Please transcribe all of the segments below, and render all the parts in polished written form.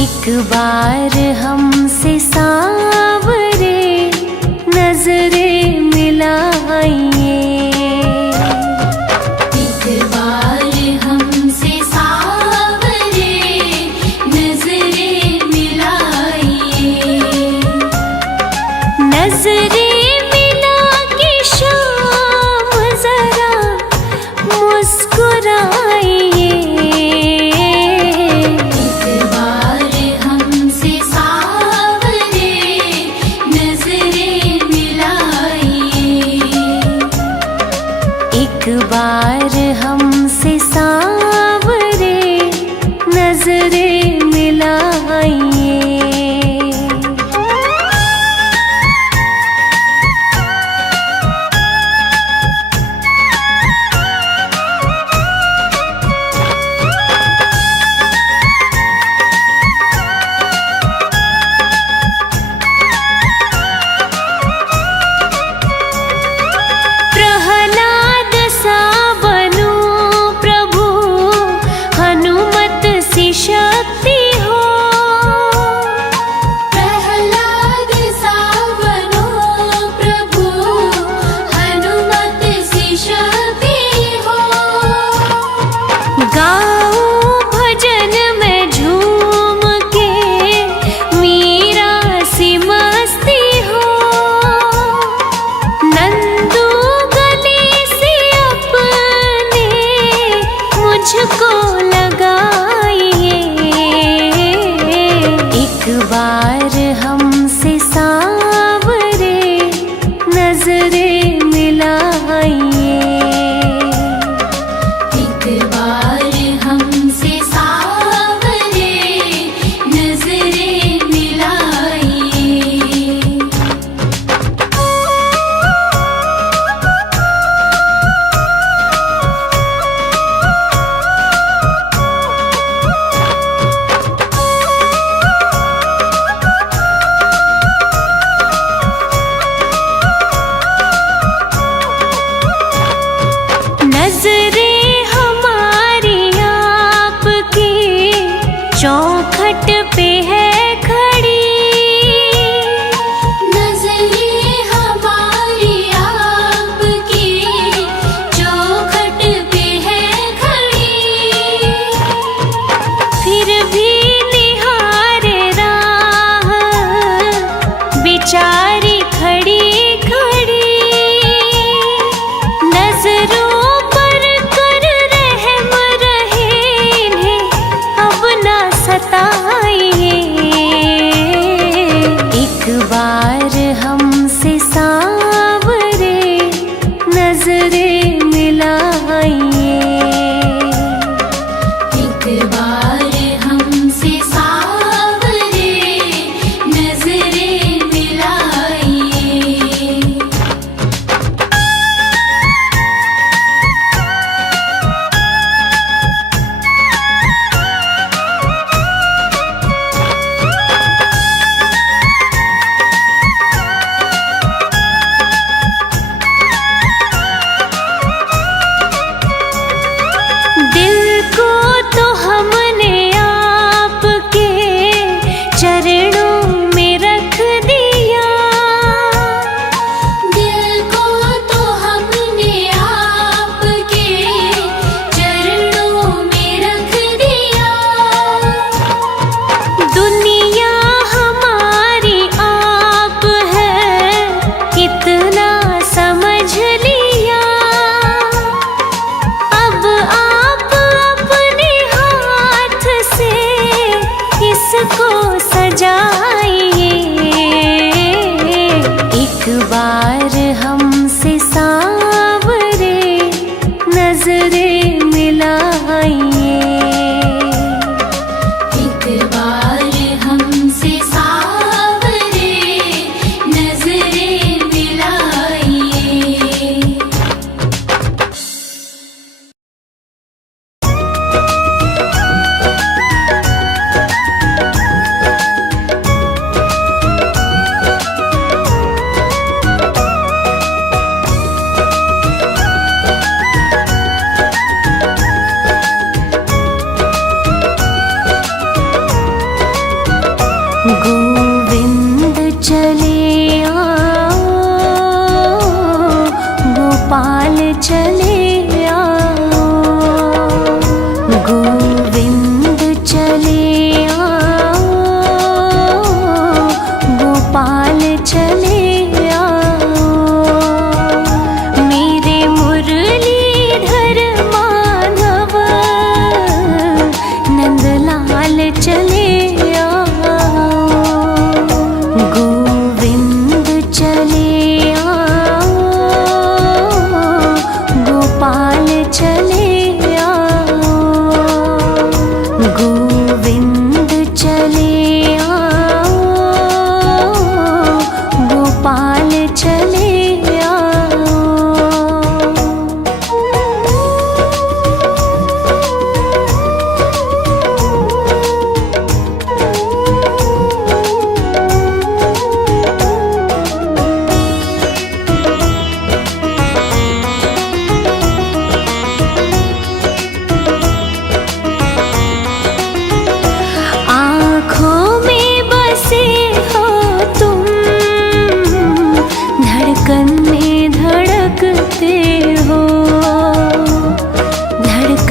एक बार हमसे सांवरे नजरें मिलाइए। एक बार हमसे सांवरे नजरें मिलाइए। नजरें मिला के शाम जरा मुस्कुराइए। एक बार हमसे सांवरे नजरें मिलाइए। शक्ति हो प्रहलाद सा बनो प्रभु, हनुमत सी शक्ति हो। गाऊं भजन में झूम के मीरा सी मस्ती हो। नंदू गले से अपने मुझको लगा। एक बार हमसे सांवरे नजरें मिलाइए। एक बार हमसे सांवरे नजरें मिलाइए।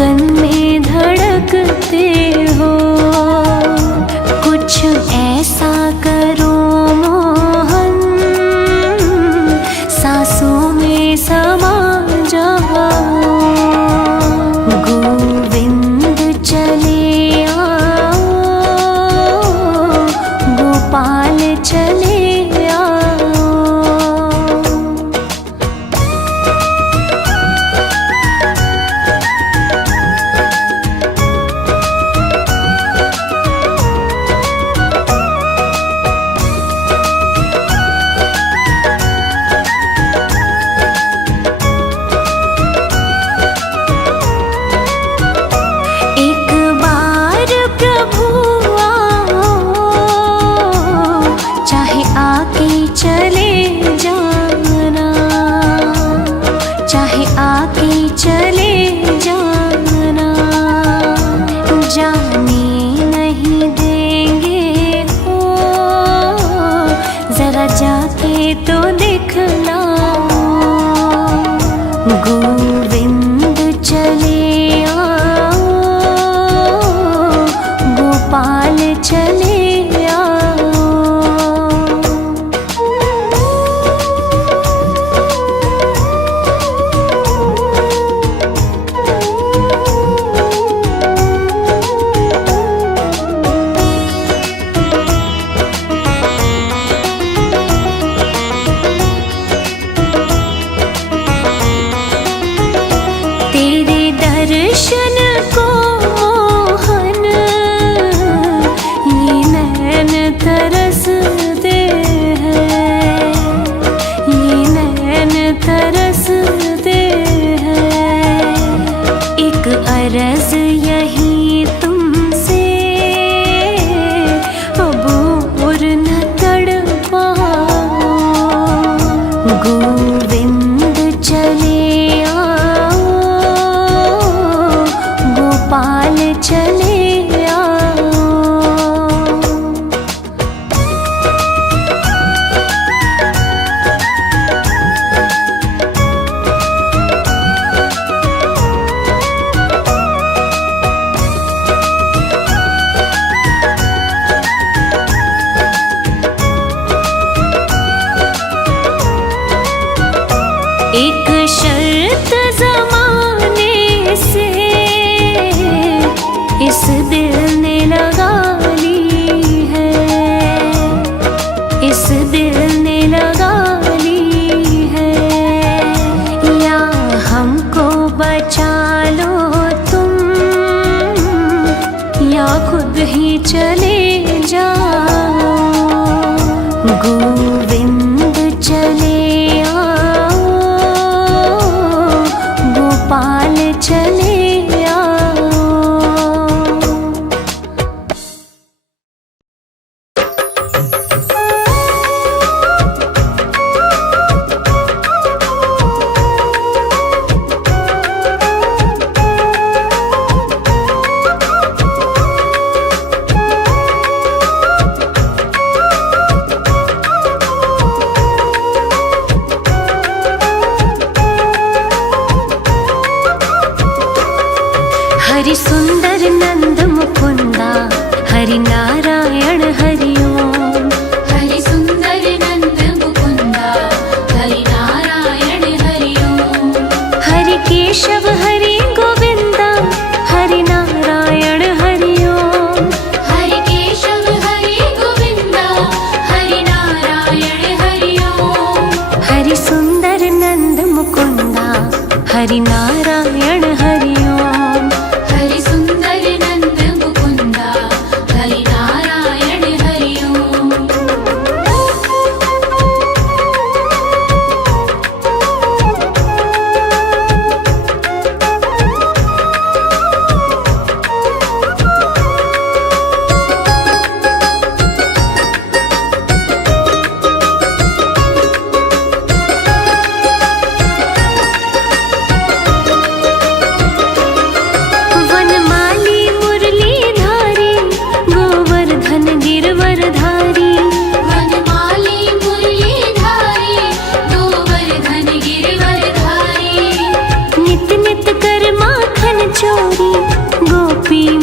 मन में धड़कते हो। कुछ ऐसा करो मोहन, सांसों में समा जाओ। गोविंद चले आओ, गोपाल चले जाके तो दिखना। गोविंद चले आओ, गोपाल चले दर्शन को मोहन, ये नैन तरसते हैं, ये नैन तरसते हैं। एक अर्ज यही तुमसे, अब और न तड़पाओ। गोविंद चले गोपाल चले एक शर्त ज़माने से इस दिल ने लगा ली है, इस दिल ने लगा ली है। या हमको बचा लो तुम, या खुद ही चले जाओ। गोविंद चले गोपाल चले हरि सुंदर नंद मुकुंदा, हरि नारायण हरि ओम। हरि सुंदर नंद मुकुंदा, हरि नारायण हरि ओम। हरि केशव हरि गोविंदा, हरि नारायण हरि ओम। हरि केशव हरि गोविंदा, हरि नारायण हरि ओम। हरि सुंदर नंद मुकुंदा, हरि नारायण हरि ओम। हरि सुंदर नंद मुकुंदा, हरि नारायण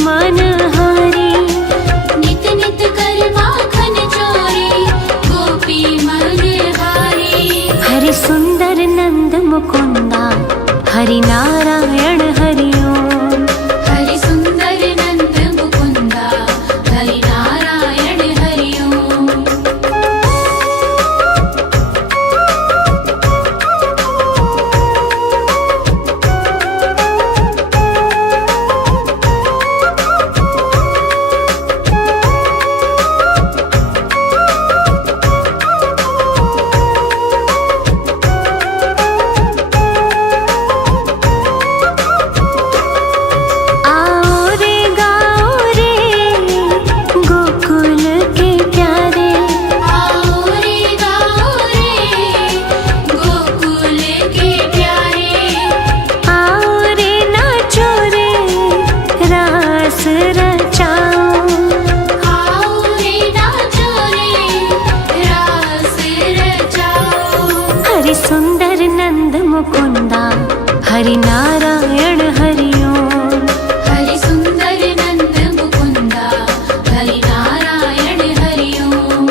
मन हारी। नित नित कर माखन चोरी गोपी मन हारी। हरि सुंदर नंद मुकुंदा हरि नारायण हरि ओम। हरि सुंदर नंद मुकुंदा हरि नारायण हरि ओम। आओ रे गाओ रे गोकुल के प्यारे। आओ रे गाओ रे गोकुल के प्यारे। आओ रे नाचो रे रास रचाओ। आओ रे नाचो रे रास रचाओ। हरि सुंदर नंद मुकुंदा हरि नारायण हरि ओम। हरि सुंदर नंद मुकुंदा हरि नारायण हरि ओम।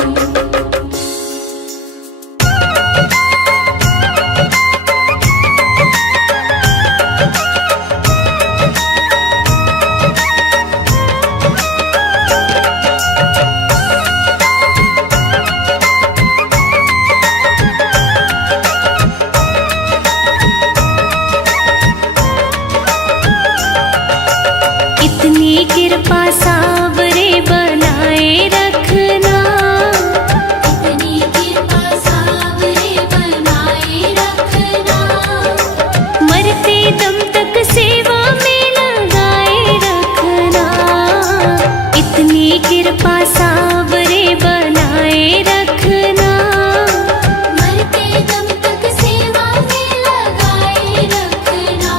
इतनी कृपा सावरे बनाए रखना। इतनी कृपा सावरे बनाए रखना। मरते दम तक सेवा में लगाए रखना। इतनी कृपा सावरे बनाए रखना। मरते दम तक सेवा में लगाए रखना।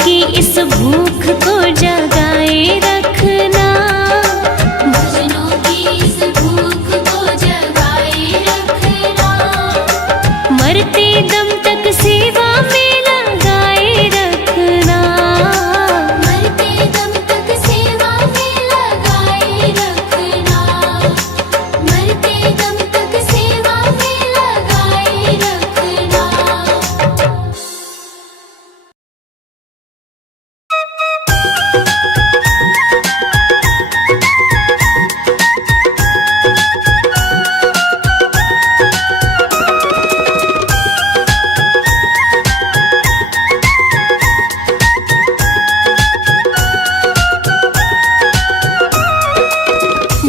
की इस भूख को जगाए रखना। भजनों की इस भूख को जगाए रखना। मरते दम तक सेवा में लगाए रखना। मरते दम तक सेवा में लगाए रखना। मरते दम तक सेवा में लगाए रखना।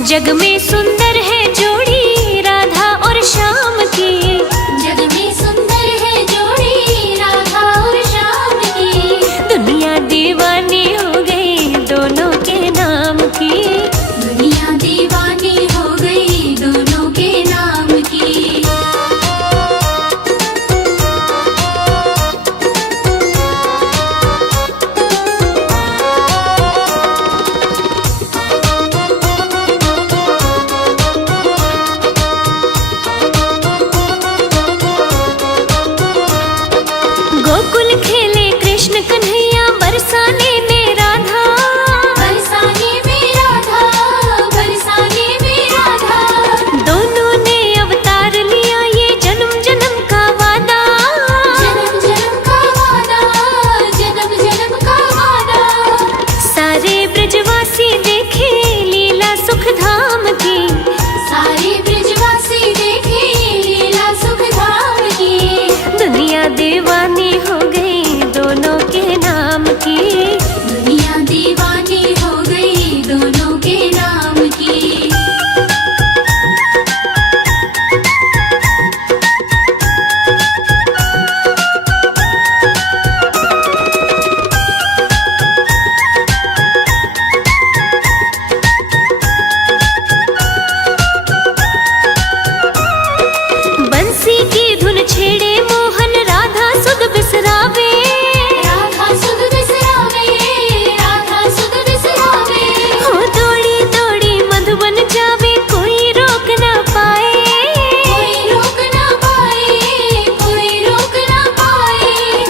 जग में सुंदर है जोड़ी राधा और श्याम की। जग में सुंदर है जोड़ी राधा और श्याम की। दुनिया दीवानी हो गई दोनों के नाम की। दुनिया दीवानी हो गई दोनों के नाम की। गोकुल खेले कृष्ण कन्हैया बरसाने में राधा। बरसाने में राधा। बरसाने में राधा। दोनों ने अवतार लिया ये जन्म जन्म का वादा। जन्म जन्म का वादा। जन्म जन्म का वादा। सारे ब्रजवासी देखे लीला सुख धाम की। सारे ब्रजवासी देखे लीला सुख धाम की। दुनिया दीवानी हो गई दोनों के नाम की। दुनिया दीवानी हो गई दोनों के नाम की। बंसी की धुन छेड़े मोहन राधा सुध बिसरावे। राधा सुध बिसरावे। राधा सुध बिसरावे। हो दौड़ी दौड़ी मधुबन जावे कोई रोक न पाए। कोई रोक ना पाए। कोई रोक ना पाए।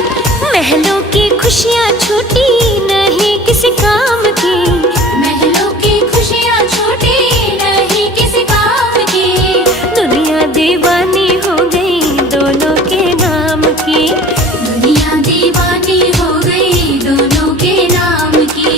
महलों की खुशियाँ छूटी नहीं किसी काम की। महलों की खुशियाँ छूटी नहीं किसी काम की। दुनिया दीवानी हो गई दोनों के नाम की। दुनिया दीवानी हो गई दोनों के नाम की।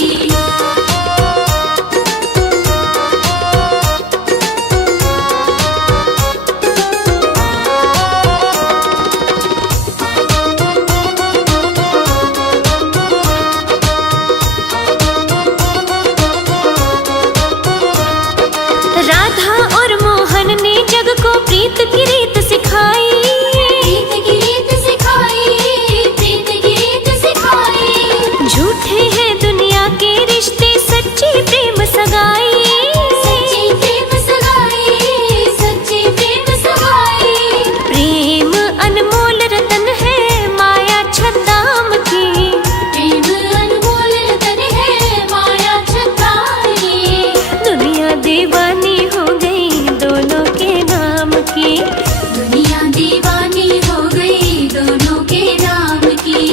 राधा और मोहन ने जग को प्रीत की रीत सिखाई। प्रीत की रीत सिखाई। प्रीत की रीत सिखाई। झूठे हैं दुनिया के रिश्ते सच्ची प्रेम सगाई। सच्ची प्रेम सगाई। सच्ची प्रेम सगाई। प्रेम अनमोल रतन है माया छद्दाम की। प्रेम अनमोल रतन है माया छतानी। दुनिया दीवानी हो गई दोनों के नाम की। दुनिया दीवानी हो गई दोनों के नाम की।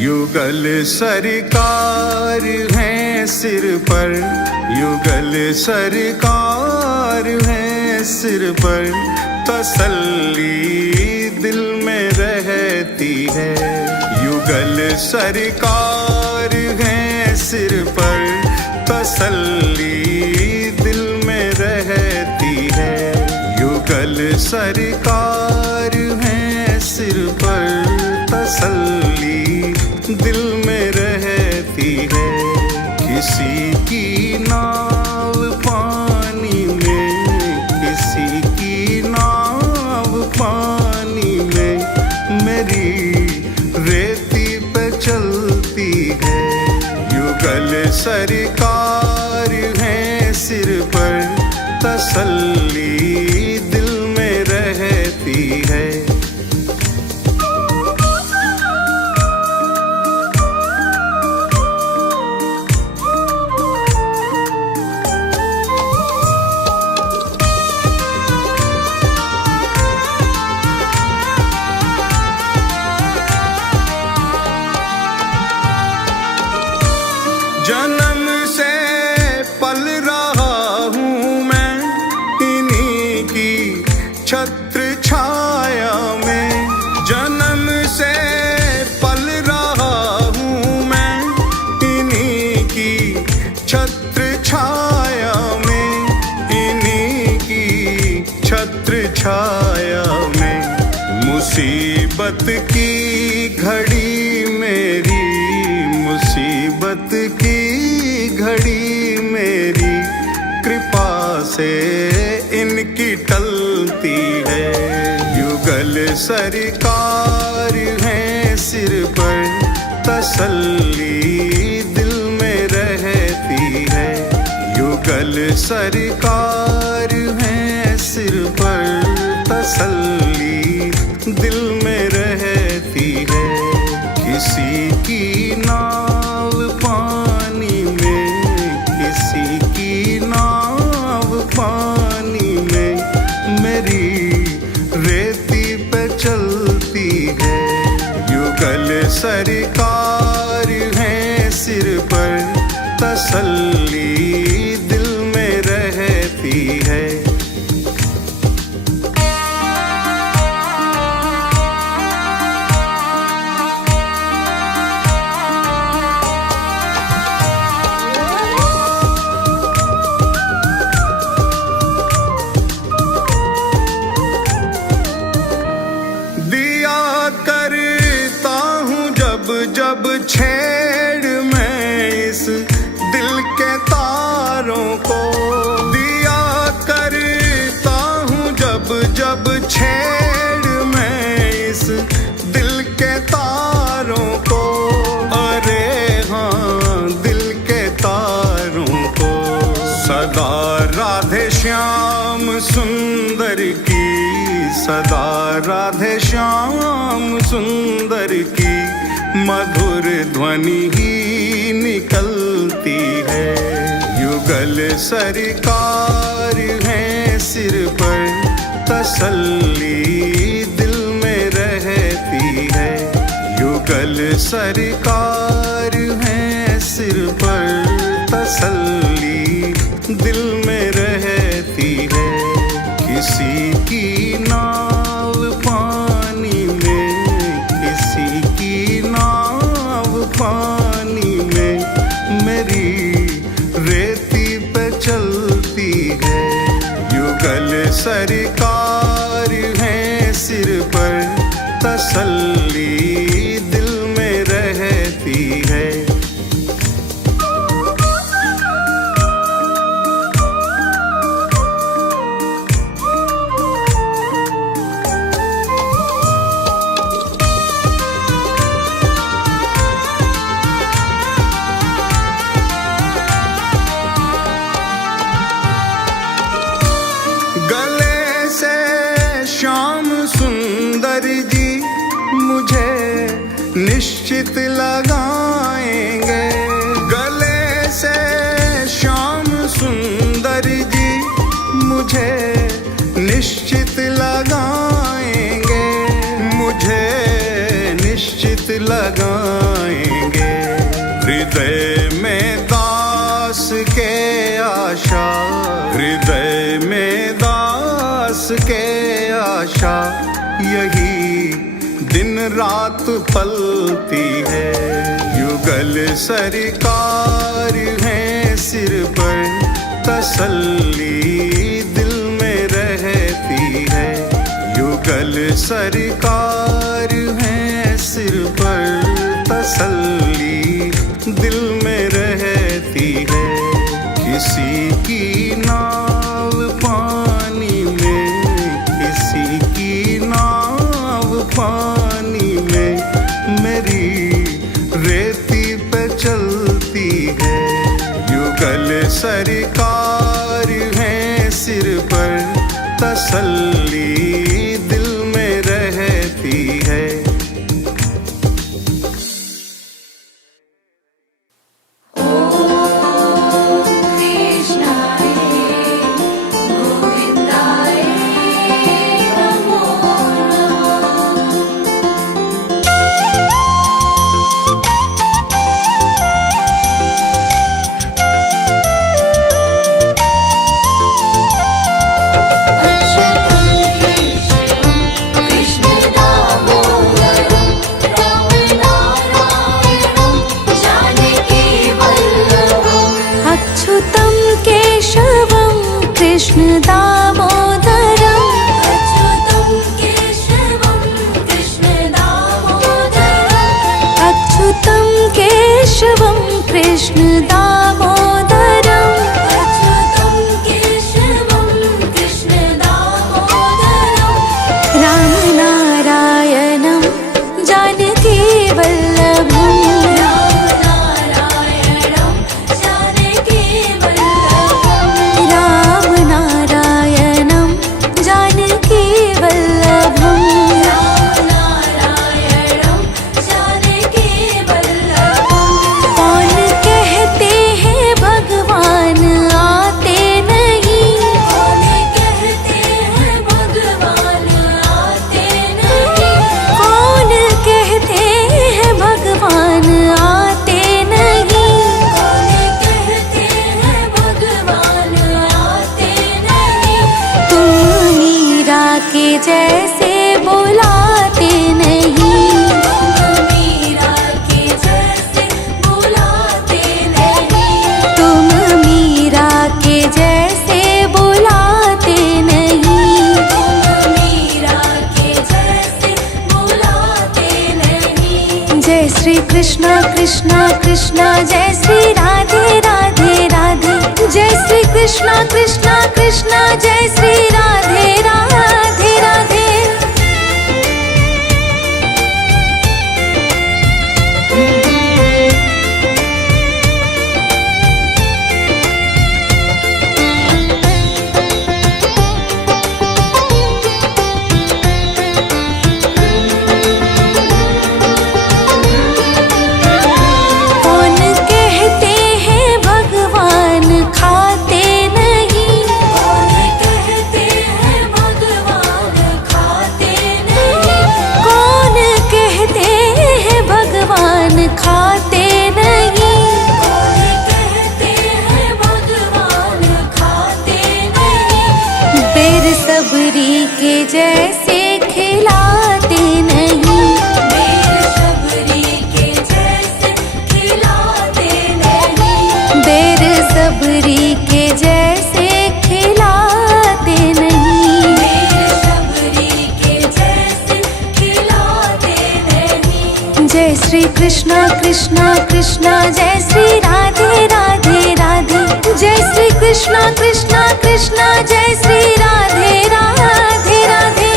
युगल सरकार है सिर पर। युगल सरकार है सिर पर। तसल्ली दिल में रहती है। युगल सरकार है सिर पर। तसल्ली दिल में रहती है। युगल सरकार है सिर पर। तसल्ली दिल में रहती है। किसी की नाव पानी में, किसी की नाव पानी में मेरी रेती पे चलती है। युगल सरकार है सिर पर, तसल्ली दिल में रहती है। जन्म से पल रहा हूँ मैं इन्हीं की छत्र छाया में। जन्म से पल रहा हूँ मैं इन्हीं की छत्र छाया में, इन्हीं की छत्र छाया में। मुसीबत की घड़ी मेरी, मुसीबत की घड़ी मेरी कृपा से इनकी टलती है। युगल सरकार है सिर पर, तसल्ली दिल में रहती है। युगल सरकार है सिर पर, तसल्ली दिल में रहती है। किसी की नाव पानी में, किसी की नाव पानी में मेरी रेती पे चलती है। युगल सरकार है सिर पर, तसल्ली दिल में रहती है। जब छेड़ मैं इस दिल के तारों को, दिया करता हूँ जब जब छेड़ मैं इस दिल के तारों को। अरे हाँ दिल के तारों को। सदा राधे श्याम सुंदर की, सदा राधे श्याम सुंदर की मधुर ध्वनि ही निकलती है। युगल सरकार है सिर पर, तसल्ली दिल में रहती है। युगल सरकार है सिर पर, तसल्ली दिल में रहती है। किसी की नाव पानी में, किसी की नाव पानी में मेरी रेती पे चलती है। युगल सरकार है सिर पर, तसल्ली दिल में रहती है। गले से श्याम सुंदर जी मुझे निश्चित लगाएंगे। गले से श्याम सुंदर जी मुझे निश्चित लगाएंगे, मुझे निश्चित लगाएंगे। हृदय में दास के आशा, हृदय में दास के आशा यही दिन रात पलती है। युगल सरकार है सिर पर, तसल्ली दिल में रहती है। युगल सरकार है सिर पर, तसल्ली दिल में रहती है। किसी की नाव पानी में, किसी की नाव पानी में मेरी रेती पे चलती है। युगल सरकार है सिर पर, तसल्ली दिल में रहती है। कृष्ण दामोदरम अच्युतम केशवम कृष्ण दामोदरम अच्युतम केशवम कृष्ण दामोदरम अच्युतम केशवम कृष्ण दामोदरम राम नारायणं जानकी वल्लभम जैसे बुलाते नहीं, मीरा के जैसे बुलाते नहीं, तुम मीरा के जैसे बुलाते नहीं, तुम मीरा के जैसे बुलाते नहीं। जय श्री कृष्ण कृष्ण कृष्ण जय श्री राधे राधे राधे, जय श्री कृष्ण कृष्ण कृष्ण जय श्री राधे राधे राधे। खाते नहीं, कहते हैं भगवान खाते नहीं, बेरसब्री के जैसे खिलाते नहीं, बेरसब्री के जैसे खिलाते नहीं, बेरसब्री के जैसे खिलाते नहीं, बेरसब्री के जैसे खिलाते नहीं। जय श्री कृष्ण कृष्ण कृष्ण जय श्री राधे राधे राधे, जय श्री कृष्ण कृष्ण कृष्ण जय श्री राधे राधे राधे।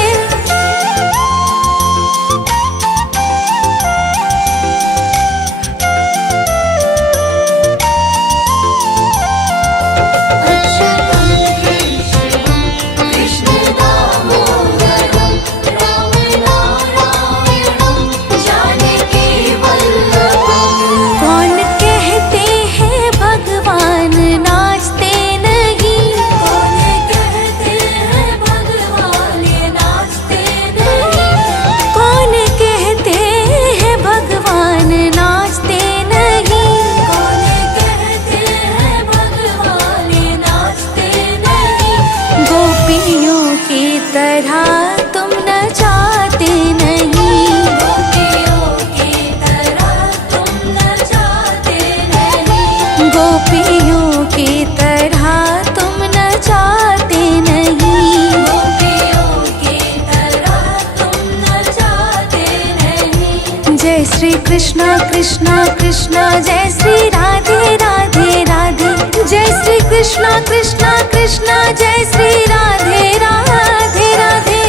श्री कृष्ण कृष्ण कृष्ण जय श्री राधे राधे राधे, जय श्री कृष्ण कृष्ण कृष्ण जय श्री राधे राधे राधे।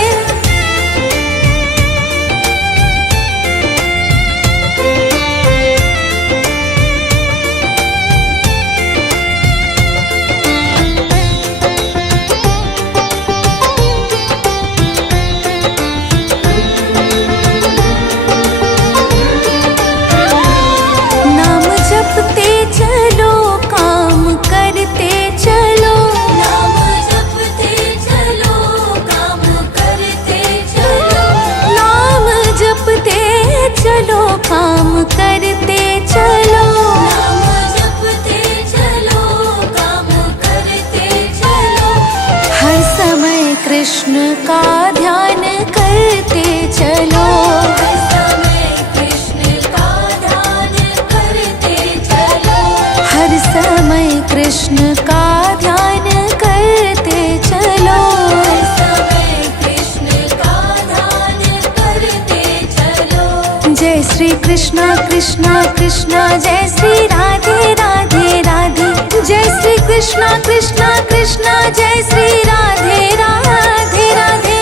जय श्री कृष्णा कृष्णा कृष्णा जय श्री राधे राधे राधे। जय श्री कृष्णा कृष्णा कृष्णा जय श्री राधे राधे राधे।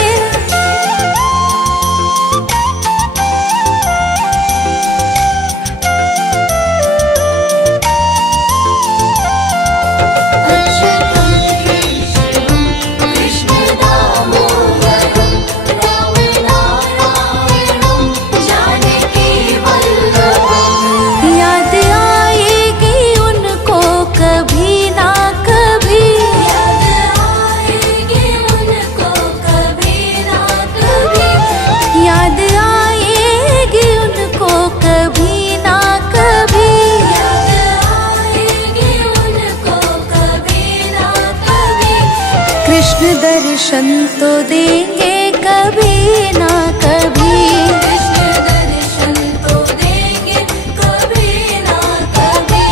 कृष्ण दर्शन तो देंगे कभी ना कभी। कृष्ण दर्शन तो देंगे कभी ना कभी।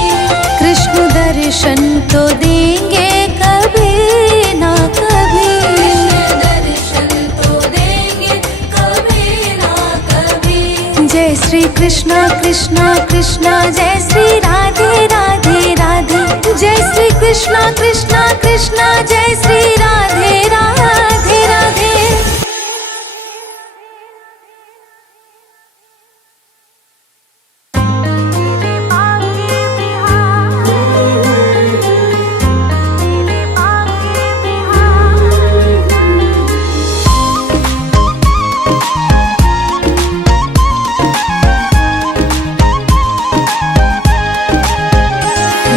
कृष्ण दर्शन तो देंगे कभी ना कभी। कृष्ण दर्शन तो देंगे कभी ना कभी। जय श्री कृष्णा कृष्णा कृष्णा जय श्री राधे राधे राधे। जय श्री कृष्णा कृष्णा कृष्णा जय श्री राधे राधे राधे।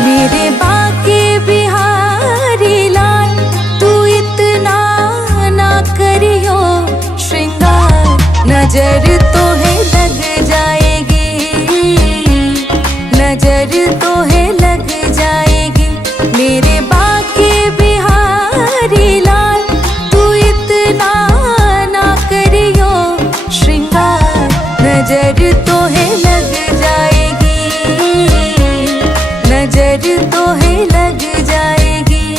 मेरे बाके बिहारी लाल तू इतना ना करियो श्रृंगार। नजर तो है लग जाएगी, नजर तो है लग जाएगी। मेरे बाके बिहारी लाल तू इतना ना करियो श्रृंगार। नजर तो है लग जाएगी, नजर तो है लग जाएगी।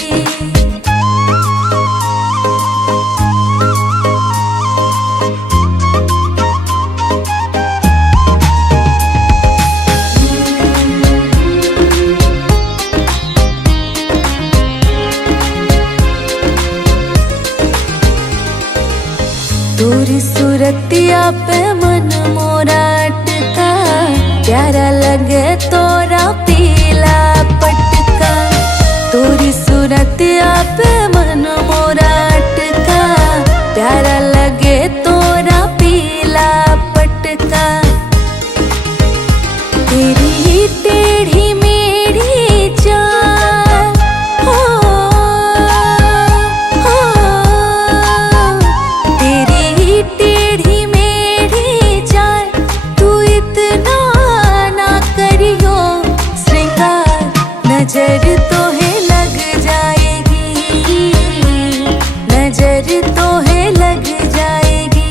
तोरी सूरतिया पे मन मोरा अटका। प्यारा लगे तोरा पीला पटका। तोरी सूरतिया पे मन मोरा अटका। प्यारा लगे तोरा पीला पटका। तेरी टेढ़ी मेढ़ी चाल हो, तेरी टेढ़ी मेढ़ी चाल तू इतना ना करियो श्रृंगार। नजर तो है लग जाएगी, नजर तो है लग जाएगी।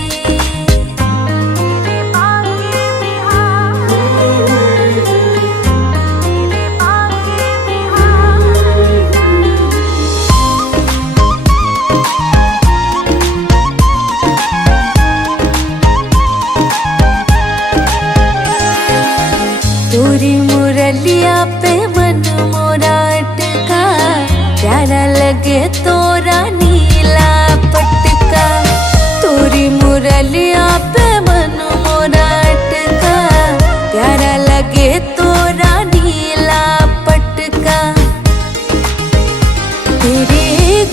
तोरी मुरलिया पे मन मोरा अटका। प्यारा लगे तोरा नीला पटका। तोरी मुरलिया पे मन मोरा अटका। प्यारा लगे तोरा नीला पटका। तेरे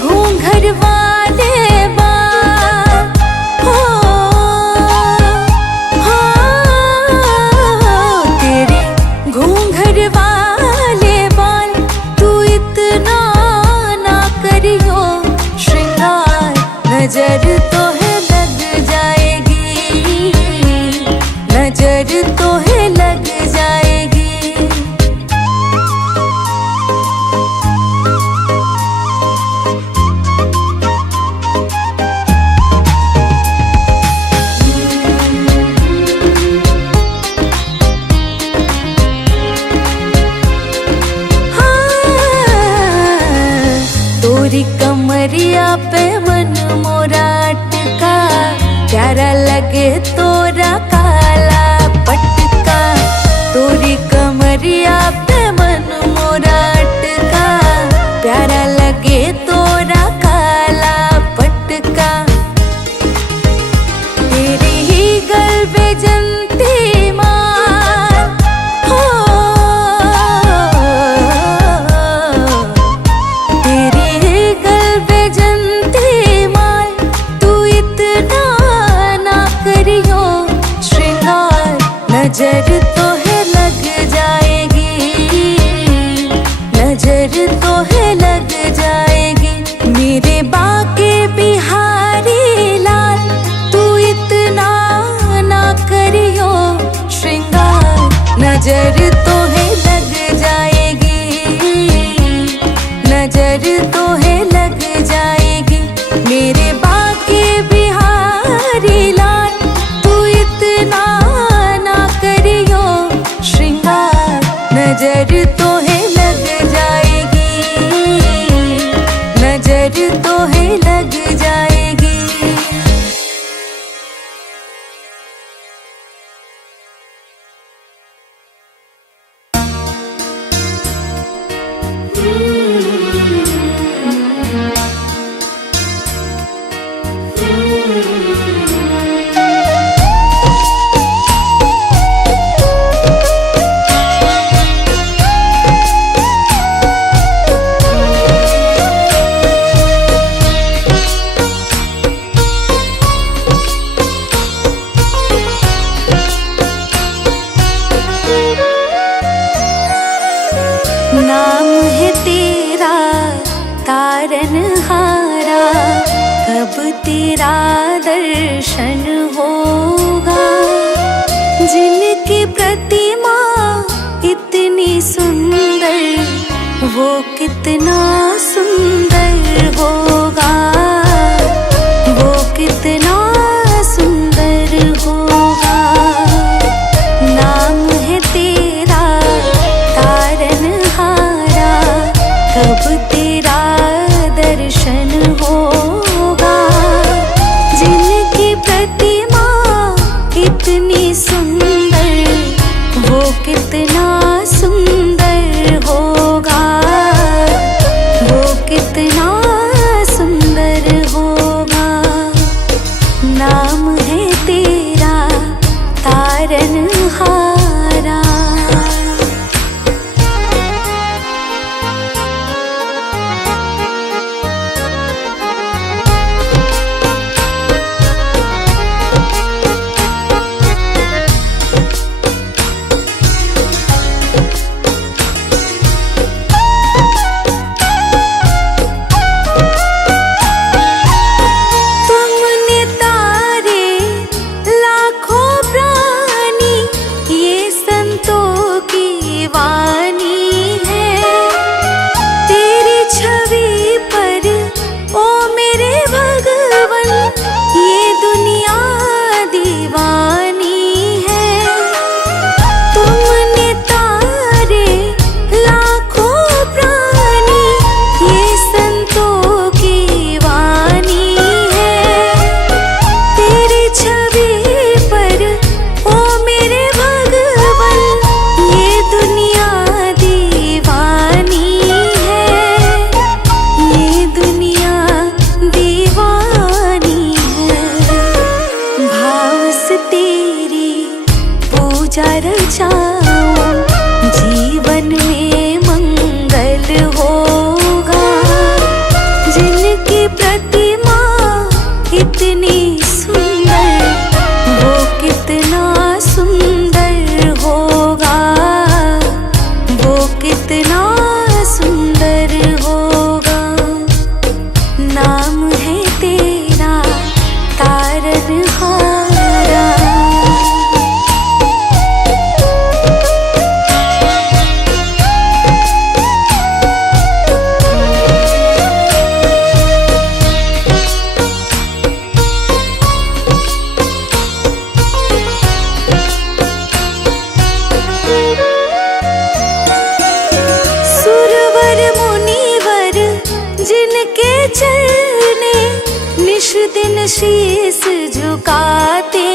घूंघर वाले बाल हो, तेरे घूंघर वाले बाल तू इतना ना करियो श्रृंगार। नजर तो है लग जाएगी, नजर तो है लग जाएगी। तोरी कमरिया पे मन मोरा अटका। प्यारा लगे तोरा काला पट वैजंती माँ हो, तेरी गल वैजंती माँ, तू इतना ना करियो श्रृंगार, नजर तो है लग जाएगी, नजर तो है लग जाएगी मेरे बाके बिहारी लाल, तू इतना ना करियो श्रृंगार, नजर तो है लग जाएगी, नजर तो है लग जाएगी मेरे बाके बिहारी लाल, तू इतना ना करियो श्रृंगार, नजर तो है लग जाएगी, नजर तो है लग जाएगी। नाम है तेरा तारनहारा, कब तेरा दर्शन होगा, जिनकी प्रतिमा इतनी सुंदर, वो कितना सुंदर होगा, वो कितना सुंदर होगा। नाम है तेरा तारनहारा, कब तेरा दर्शन होगा, जिनकी प्रतिमा इतनी सुंदर, वो कितना सुंदर होगा, वो कितना सुंदर होगा। नाम है तेरा तारनहारा। तुमने तारे लाखों प्राणी, ये संतों की वाणी है, तेरी छवि पर ओ मेरे भगवन, ये दुनिया दीवानी है। तुमने तारे लाखों प्राणी, ये संतों की वाणी है, तेरी छवि पर ओ मेरे भगवन, ये दुनिया दीवानी है, ये दुनिया दीवानी है। भाव से तेरी पूजा रचाऊं, जीवन में मंगल होगा, जिनकी प्रतिमा इतनी सुंदर, वो कितना सुंदर होगा, वो कितना सुंदर होगा। नाम है तेरा तारनहारा। सुरवर मुनिवर जिनके चरणे निश दिन शीस झुकाते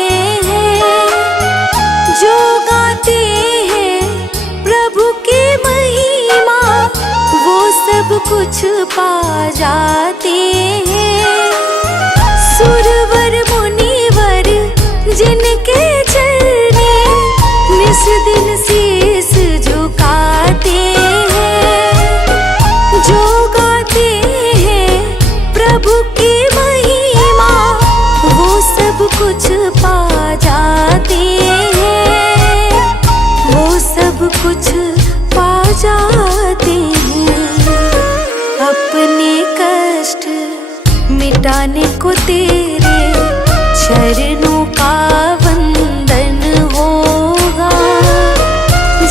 हैं, जो गाते हैं प्रभु की महिमा, वो सब कुछ पा जाते हैं। सुरवर मुनिवर जिनके कुछ पा जाते हैं, वो सब कुछ पा जाते हैं। अपने कष्ट मिटाने को तेरे चरणों का वंदन होगा।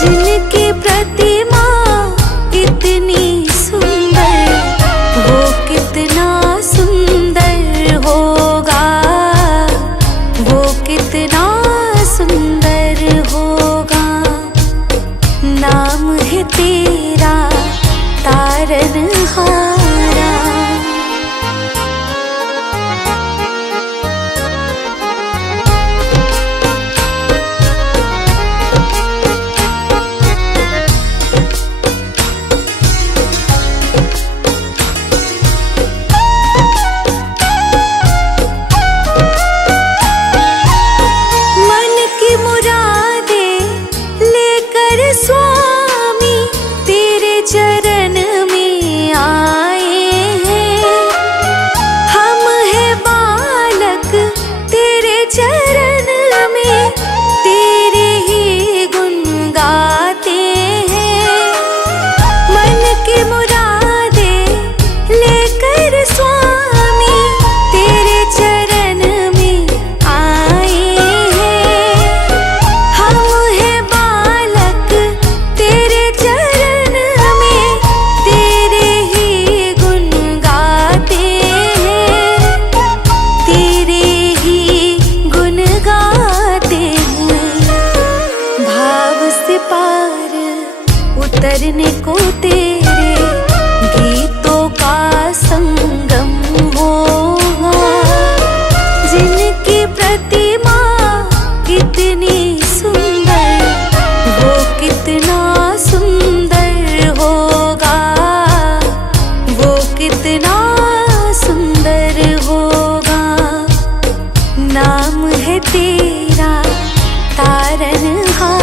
जिनकी प्रतिमा इतनी सुंदर, वो कितना सुंदर होगा, वो कितना सुंदर होगा। नाम है तेरा तारनहारा। मन की मुरादें लेकर स्वामी तेरे चरण में आए हैं। हम हैं बालक तेरे चरण में, तेरे ही गुण गाते हैं। मन की मुरादें लेकर स्वामी तेरे चरण में आए हैं। हम हैं बालक तेरे चरण में, तेरे ही गुण गाते हैं, तेरे ही गुण गाते हैं। भाव से पार उतरने को तेरे गीतों का संगम होगा। जिनकी प्रतिमा कितनी सुंदर, वो कितना सुंदर होगा, वो कितना सुंदर होगा। नाम है तेरा तारनहारा।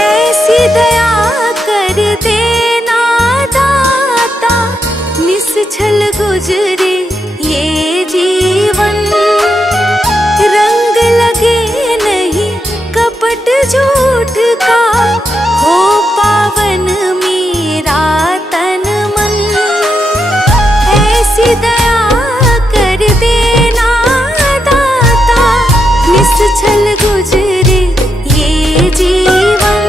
ऐसी दया कर देना दाता, निश्छल गुजरे ये जीवन। रंग लगे नहीं कपट झूठ का, हो पावन मेरा तन मन। ऐसी दया कर देना दाता, निश्छल गुजरे ये जीवन।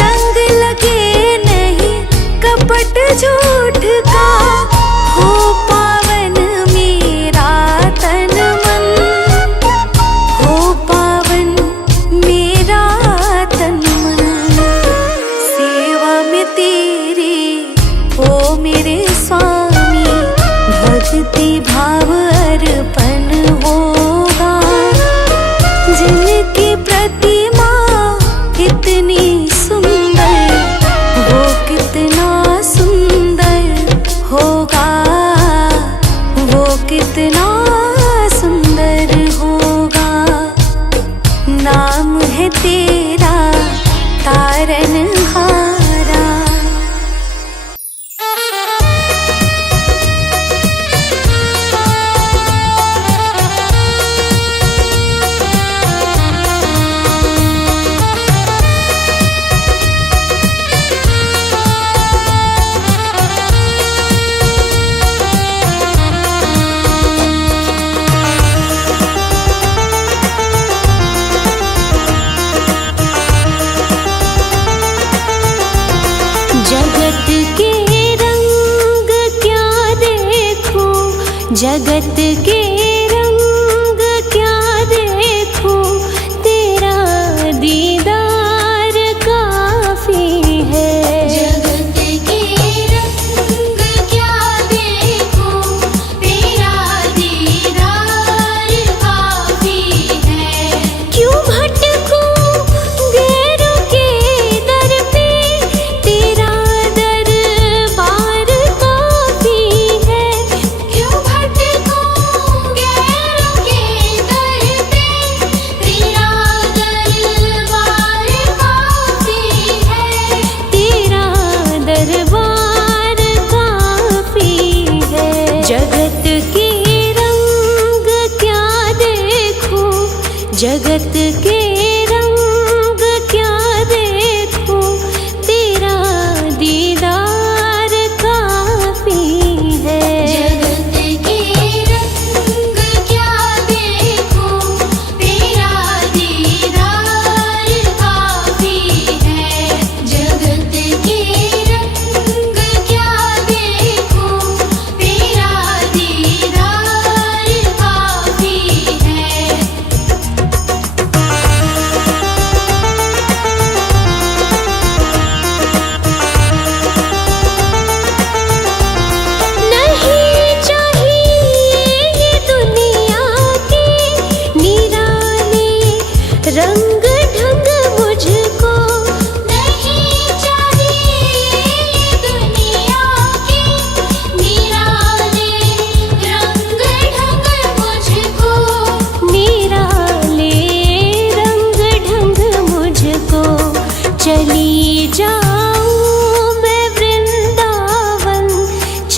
रंग लगे नहीं कपट झूठ का, हो पावन मेरा तन मन, हो पावन मेरा तन मन। सेवा में तेरी ओ मेरे स्वामी, भक्ति भाव अर्पण होगा। जिनकी प्रतिमा इतनी सुंदर, वो कितना सुंदर होगा, वो कितना सुंदर होगा। नाम है तेरा तारनहारा। जगत के रंग क्या देखूं, तेरा दीदार काफी है। जगत के रंग क्या देखूं, तेरा दीदार काफी है। क्यों भटकूं गैरों के दर पे, तेरा दर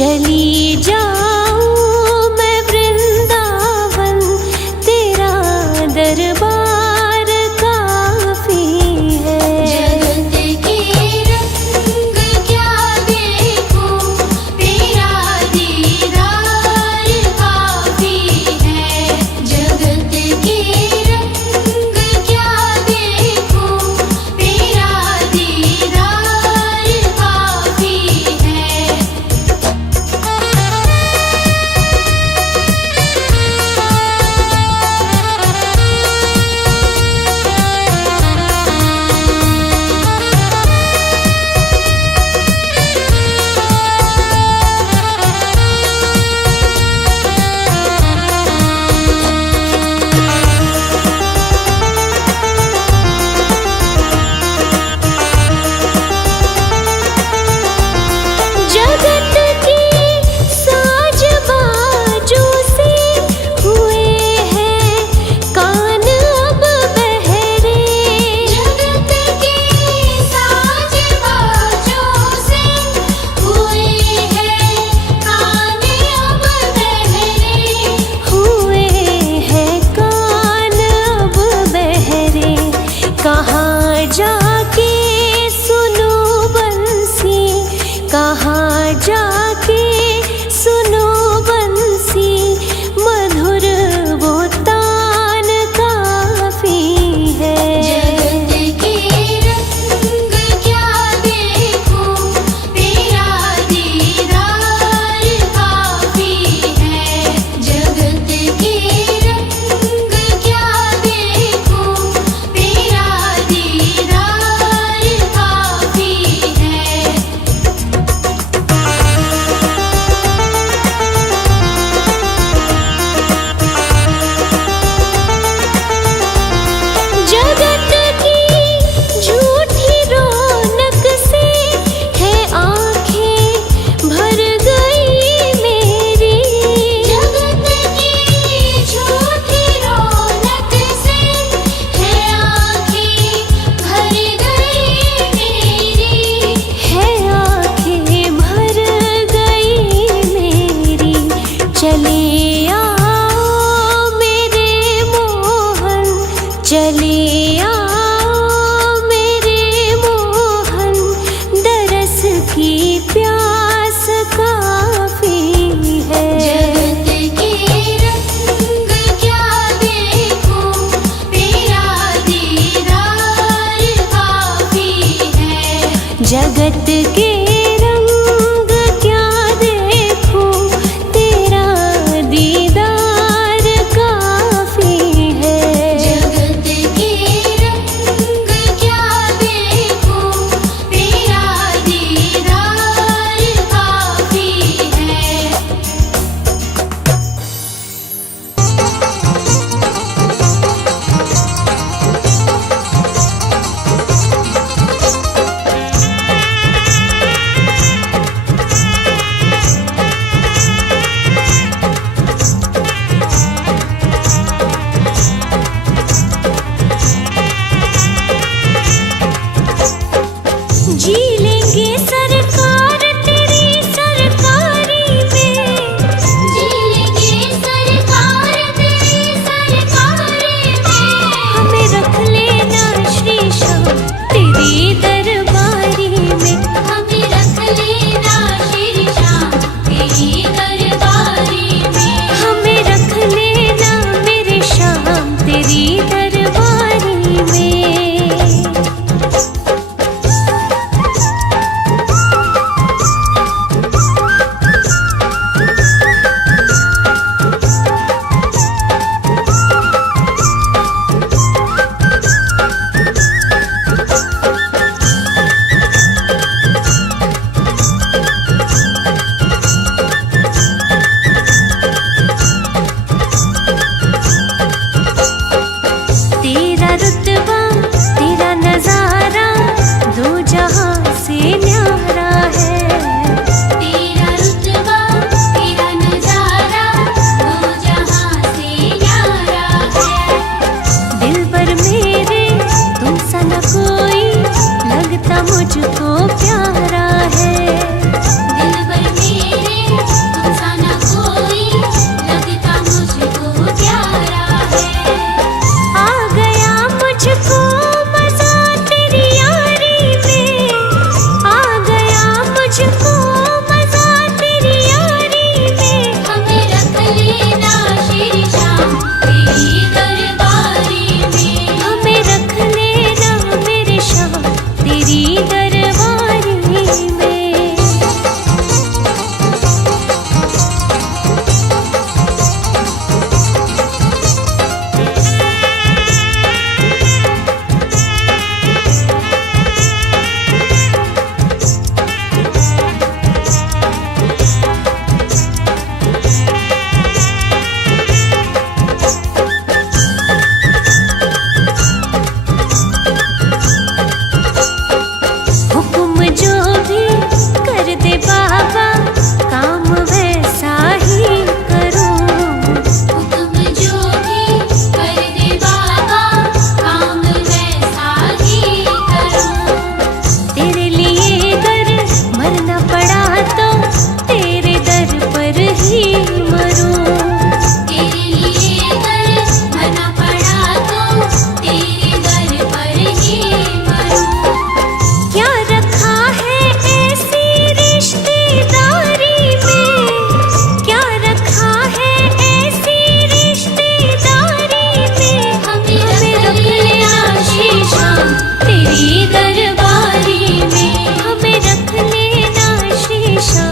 चली जाऊं मैं वृंदावन, तेरा दरबार काफी है। जगत के रंग क्या देखूं, तेरा दीदार काफी है। जगत के रंग क्या देखूं, तेरा दीदार काफी है। पड़ा तो तेरे दर पर ही मरूं। तेरे लिए अगर मरना पड़ा तो तेरे दर पर ही मरूं। क्या रखा है ऐसी रिश्तेदारी में, क्या रखा है ऐसी रिश्तेदारी में, हमें रख लेना शीशा तेरी दरबारी में, हमें रख लेना शीशा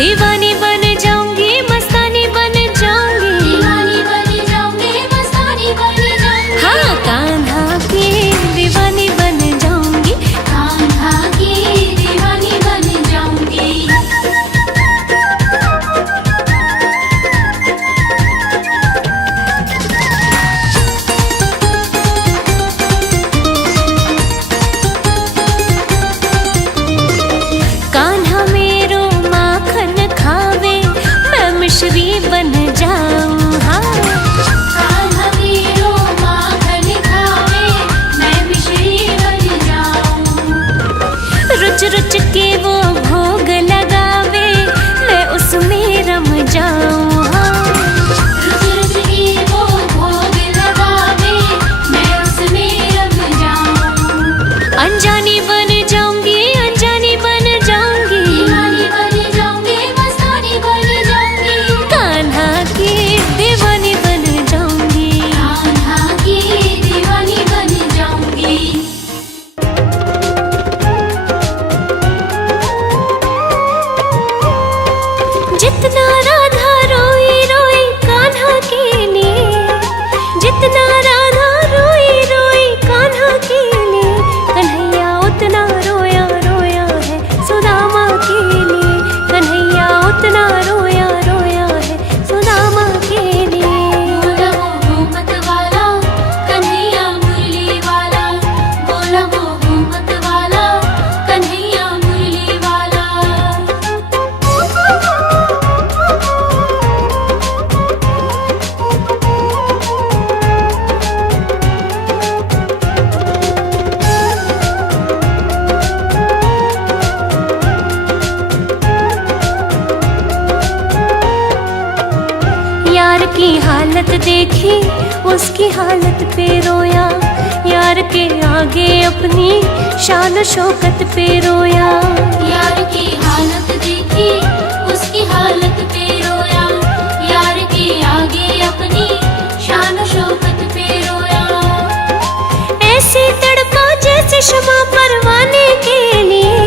दीवानी बन जाऊंगी, मस्तानी बन जाऊंगी, दीवानी बन जाऊंगी, मस्तानी बन जाऊंगी। हाँ कान्हा की दीवानी बन जाऊंगी। कान्हा की दीवानी बन जाऊंगी। कान्हा मेरो माखन खावे, मैं मिश्री बन जाऊं। हाँ कान्हा मेरो माखन खावे, मैं मिश्री बन जाऊं। रुच रुच के वो भोग लगावे, मैं उसमें रम जाऊं। हाँ रुच रुच की वो भोग लगावे, मैं उसमें रम जाऊं। अनजानी बन जाऊंगी, अनजानी बन जाऊंगी, दीवानी बन जाऊंगी, मस्तानी बन जाऊंगी। कान्हा की दीवानी बन जाऊंगी। कान्हा की दीवानी बन जाऊंगी। जितना राधा रोई रोई कान्हा के लिए, जितना राधा रोई रोई कान्हा के लिए, कन्हैया उतना रोया रोया है सुदामा के लिए। कन्हैया उतना रोया रोया है सुदामा के लिए। बोला मोहम्मद वाला, कन्हैया मुरली वाला। बोला मोहम्मद वाला, कन्हैया मुरली वाला। यार की हालत देखी, उसकी हालत पे रोया, यार के आगे अपनी शान शौकत पे रोया। यार की हालत देखी, उसकी हालत पे रोया, यार के आगे अपनी शान शौकत पे रोया। ऐसे तड़पा जैसे शमा परवाने के लिए,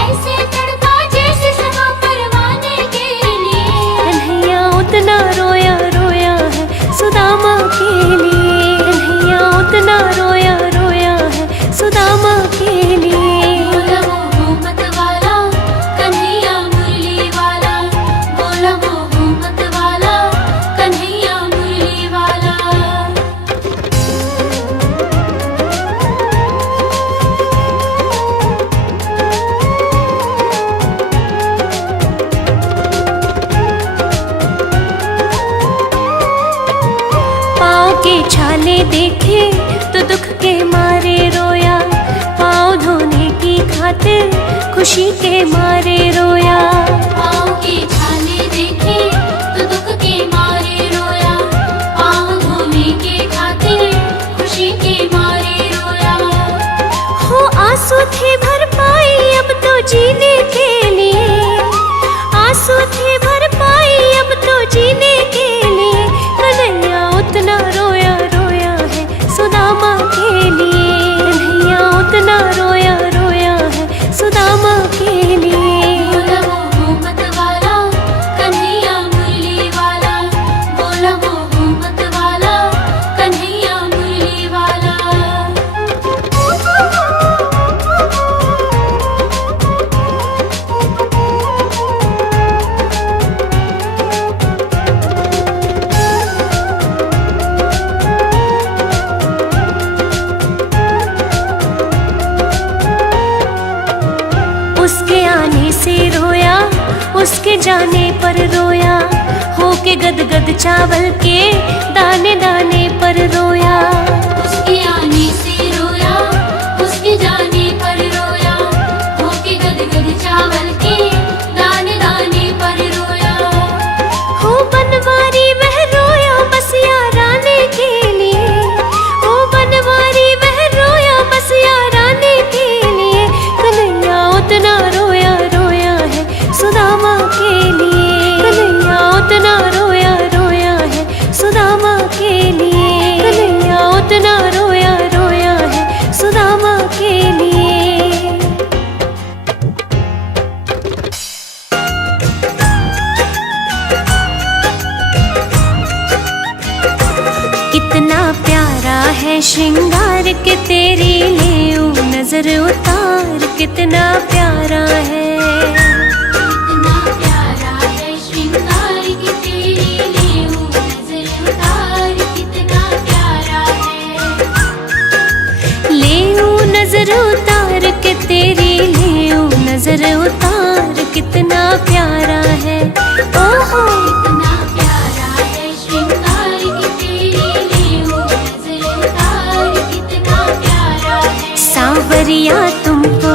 ऐसे तड़पा जैसे शमा परवाने के लिए। कन्हैया उतना रोया रोया है सुदामा के लिए। कन्हैया उतना रोया रोया है सुदामा के लिए। बोला मोहम्मद वाला, कन्हैया मुरली वाला। बोला मोहम्मद वाला, कन्हैया मुरली वाला। पाँव के छाले देखे तो दुख के मारे रोया, पाँव धोने की खातिर खुशी के मारे रोया। पाँव के छाले देखे तो दुख के मारे रोया, पाँव धोने के खातिर खुशी के मारे रोया। हो आंसू थे भर पाई अब तो जीने के लिए, आंसू थे भर पाई अब तो जीने के लिए। कन्हैया उतना रोया रोया है सुदामा के लिए। कन्हैया उतना रोया रोया है सुदामा के लिए। बोला मोहम्मद वाला, कन्हैया मुरली वाला। बोला मोहम्मद वाला, कन्हैया मुरली वाला। उसके आने से रोया, उसके जाने पर रोया, होके गदगद चावल के दाने दाने पर रोया। उसके आने से रोया, उसके जाने पर रोया, होके गदगद चावल के दाने दाने पर रोया। हो बनवारी वह रोया बस यार आने के लिए, हो बनवारी वह रोया बस यार आने के लिए। कन्हैया उतना रोया रोया है सुदामा के लिए। कन्हैया उतना रोया रोया है सुदामा के लिए। कन्हैया उतना रोया रोया है सुदामा के लिए। श्रृंगार के तेरी ले नजर उतार कितना प्यारा है। कितना प्यारा है श्रृंगार की तेरी लेऊ नजर उतार कितना प्यारा है। लेऊ नजर उतार के तेरी लेऊ नजर उतार कितना प्यारा है। ओहो कितना प्यारा है श्रृंगार की तेरी लेऊ नजर उतार कितना प्यारा है। सांवरिया तुमको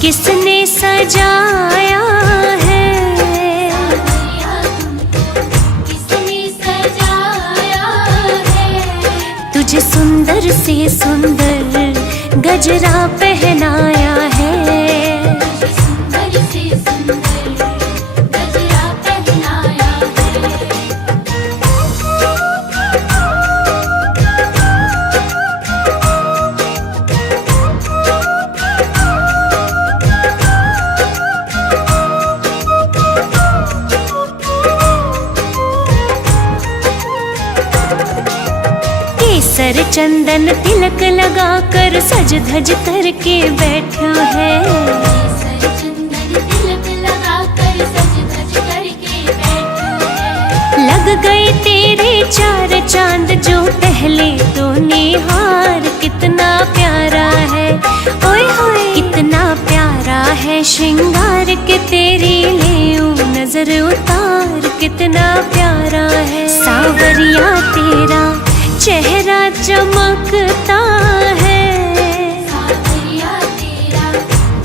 किसने सजाया है। सांवरिया तुमको किसने सजाया है। तुझे सुंदर से सुंदर गजरा पहनाया है। तुझे सुंदर से सुंदर गजरा पहनाया है। केसर चंदन तिलक लगा कर सज धज करके बैठा है। केसर चंदन तिलक लगा कर सज धज करके बैठा है। लग गए तेरे चार चांद जो पहले तो निहार कितना प्यारा है। ओए होए कितना प्यारा है श्रृंगार के तेरी लेऊ नजर उतार कितना प्यारा है। सांवरिया तेरा चेहरा चमकता है। सांवरिया तेरा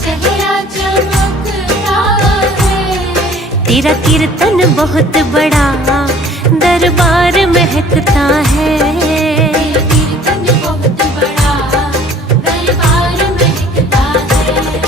चेहरा चमकता है। तेरा कीर्तन बहुत बड़ा दरबार महकता है। तेरा कीर्तन बहुत बड़ा दरबार महकता है।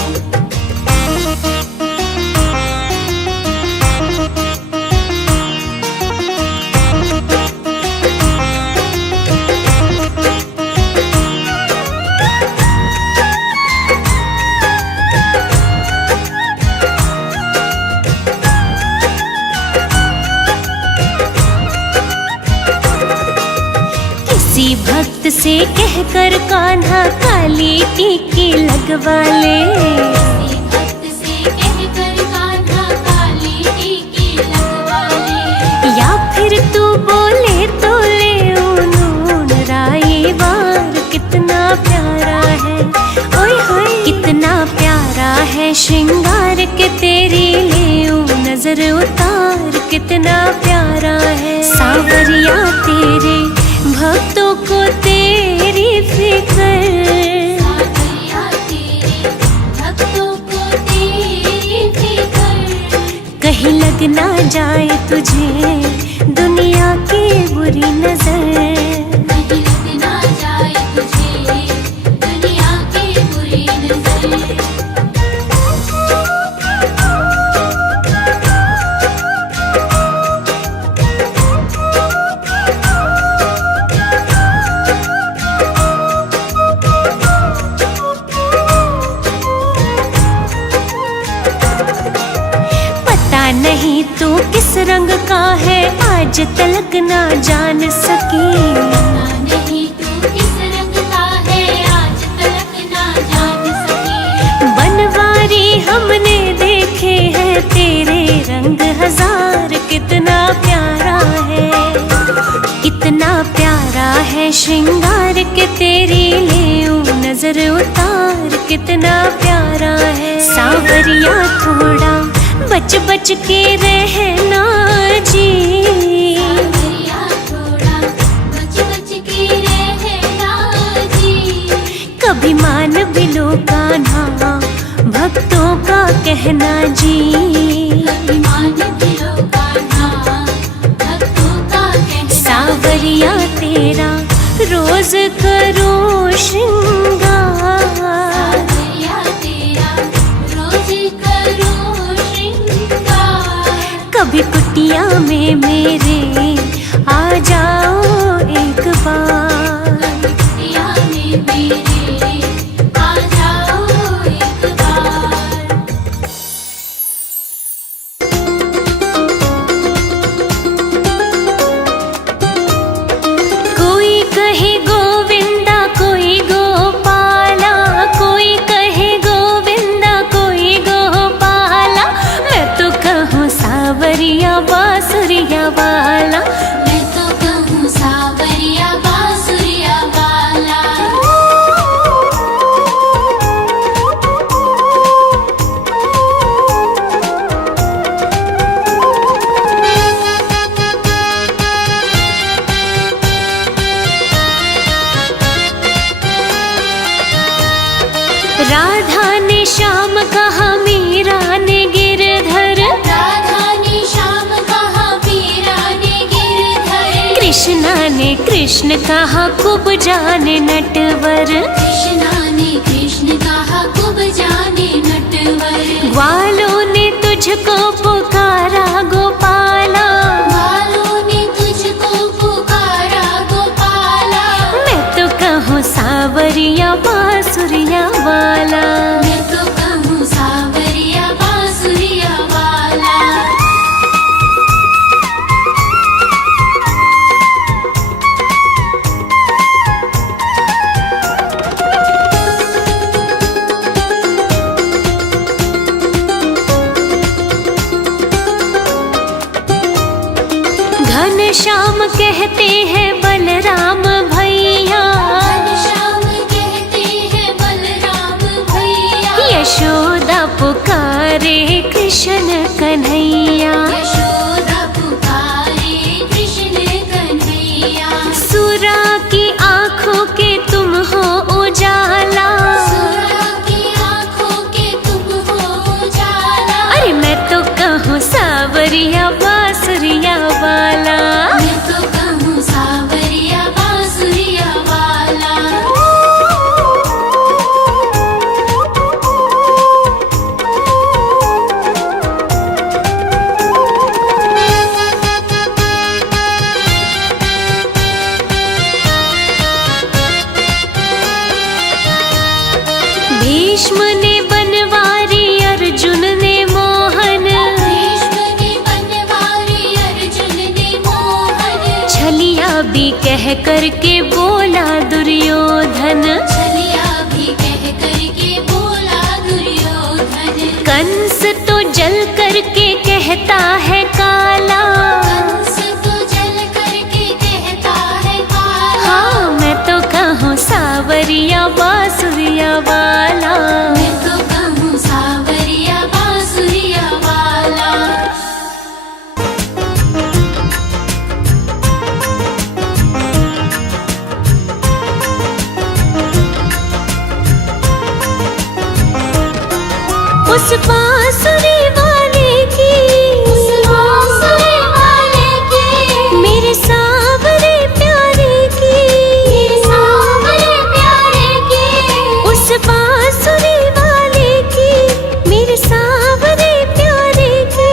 किसी भक्त से कहकर कान्हा काली टीकी लगवा ले। किसी भक्त से कहकर कान्हा काली टीकी लगवा ले। या फिर तू बोले तो ले नून राई वार कितना प्यारा है। ओए होए कितना प्यारा है श्रृंगार के तेरी लेऊ नजर उतार कितना प्यारा है। सांवरिया तेरे भक्तों को तेरी फिक्र। सांवरिया तेरे भक्तों को तेरी फिक्र। कहीं लग ना जाए तुझे दुनिया की बुरी नजर। कहीं लग ना जाए तुझे दुनिया की बुरी नजर। पता नहीं तू किस रंग का है आज तलक ना जान सकी। पता नहीं तू किस रंग का है आज तलक ना जान सकी। बनवारी हमने देखे हैं तेरे रंग हजार कितना प्यारा है। कितना प्यारा है श्रृंगार के तेरी लेऊ नजर उतार कितना प्यारा है। सांवरिया थोड़ा बच बच के रहना जी। सांवरिया थोड़ा बच बच के रहना जी। कभी मान भी लो कान्हा भक्तों का कहना जी। कभी मान भी लो कान्हा भक्तों का कहना। सांवरिया तेरा रोज करो श्रृंगार। सांवरिया तेरा रोज करो श्रृंगार। कभी कुटिया में मेरे आ जाओ एक बार। कभी कुटिया में मेरे आ जाओ एक बार। वाला। मैं तो कहूँ सावरिया बांसुरिया वाला। राधा ने श्याम कहा मीरा ने गिरधर, राधा ने श्याम कहा मीरा ने गिरधर। कृष्णा ने कृष्ण कहा कुब जाने नटवर, कृष्णा ने कृष्ण कहा कुब जाने नटवर। ग्वालों ने तुझको पुकारा गोपाला, ग्वालों ने तुझको पुकारा गोपाला। मैं तो कहूँ सावरिया बांसुरिया वाला। मैं तो कहूँ सावरिया बांसुरिया वाला। घनश्याम कहते हैं बलराम भैया, घनश्याम कहते हैं बलराम भैया। यशोदा पुकारे कृष्ण कन्हैया, यशोदा पुकारे कृष्ण कन्हैया। सुरा की आँखों के तुम हो उजाला, सुरा की आँखों के तुम हो उजाला। अरे मैं तो कहूँ सावरिया बांसुरिया वाला। मैं तो कहूँ सावरिया बांसुरिया वाला। भीष्म ने बनवारी अर्जुन ने मोहन, भीष्म ने बनवारी अर्जुन ने मोहन। छलिया भी कह करके बोला दुर्योधन, छलिया भी कह करके बोला दुर्योधन। कंस तो जल करके कहता है काला, कंस तो जल करके कहता है काला। हाँ मैं तो कहूँ सावरिया बांसुरिया वाला। मैं तो कहूँ सावरिया बांसुरिया वाला। उस बांसुरी वाले की, उस बांसुरी वाले की, मेरे सावरे प्यारे की, मेरे सावरे प्यारे की। उस बांसुरी वाले की, मेरे सावरे प्यारे की,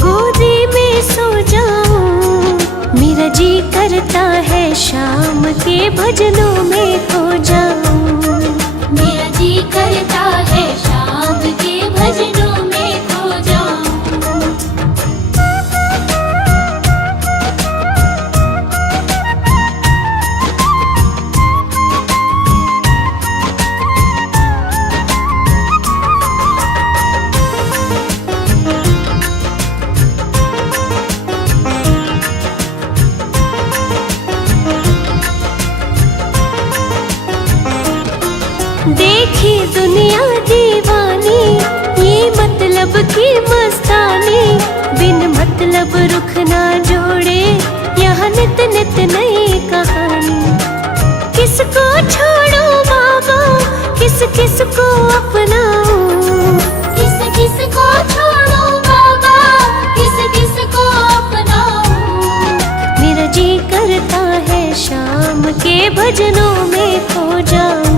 गोदी में सो जाऊं। मेरा जी करता है शाम के भजनों में खो जाऊं। मेरा जी करता है शाम के भजनों में खो जाऊं। देखी दुनिया दीवानी, ये मतलब की मस्तानी, बिन मतलब रुख ना जोड़े, यहाँ नित नित नई कहानी। किसको छोड़ो बाबा, किस किस को अपनाऊं, किस किस को छोड़ो बाबा, किस किस को अपनाऊं। मेरा जी करता है शाम के भजनों में खो जाऊं।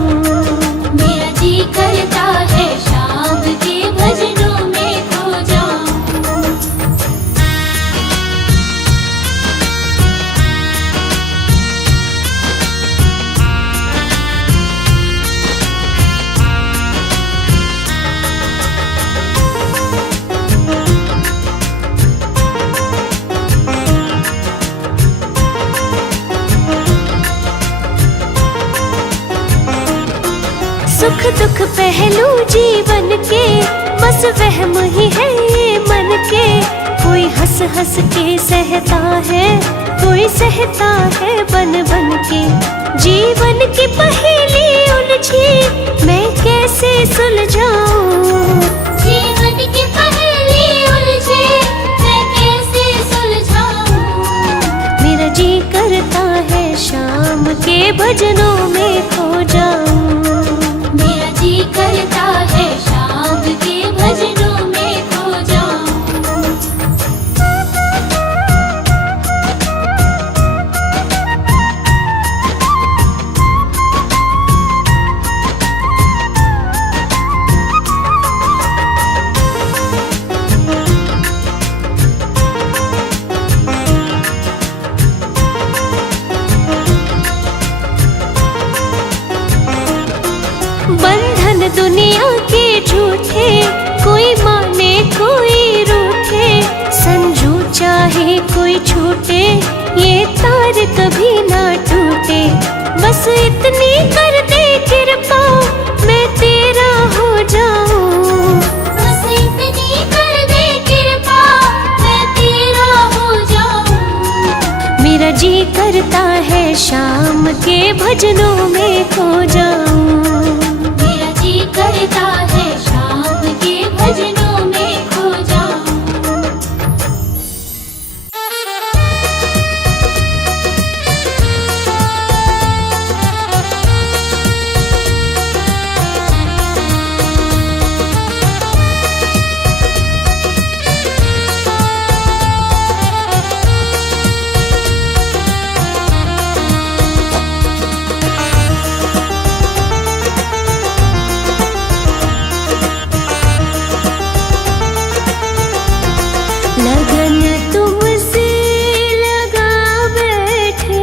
मेरा जी करता है शाम के भजनों में खो जाऊं। सुख दुख पहलू जीवन के, बस वहम ही है ये मन के। कोई हंस हंस के सहता है, कोई सहता है बन बन के। जीवन की पहेली उलझी, मैं कैसे सुलझाऊं? जीवन की पहेली उलझी, मैं कैसे सुलझाऊं? मेरा जी करता है शाम के भजनों में खो जाऊं। मेरा जी करता है शाम के भजनों में खो जाऊं। बंधन दुनिया के झूठे, कोई माने कोई रूठे। संजू चाहे कोई छूटे, ये तार कभी ना टूटे। बस इतनी कर दे कृपा, मैं तेरा हो जाऊं। बस इतनी कर दे कृपा, मैं तेरा हो जाऊं। मेरा जी करता है शाम के भजनों में खो जाऊं। मेरा जी करता है शाम के भजनों में खो जाऊं। लगन तुमसे लगा बैठे,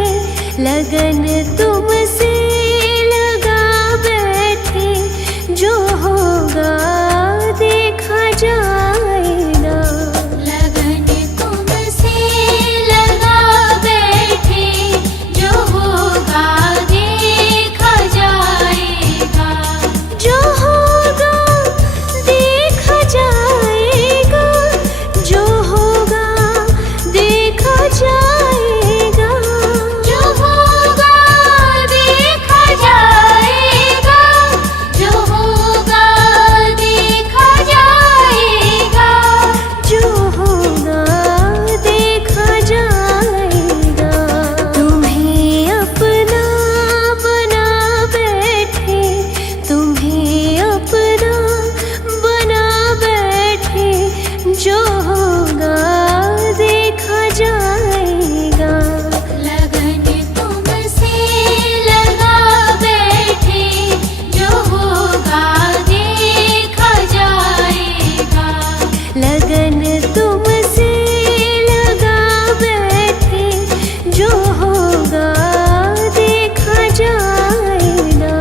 लगन तुमसे लगा बैठे। जो होगा देखा जाएगा। लगन तुमसे लगा बैठे, जो होगा देखा जाएगा। जो होगा देखा जाएगा। जो होगा देखा जाएगा। जो होगा देखा जाएगा। जो होगा देखा जाएगा। जो होगा देखा जाएगा। तुम्हें अपना बना बैठे, तुम्हें अपना बना बैठे। जो होगा देखा जाएगा। लगन तुमसे लगा बैठे, जो होगा देखा जाएगा। लगन तुमसे लगा बैठे, जो होगा देखा जाएगा।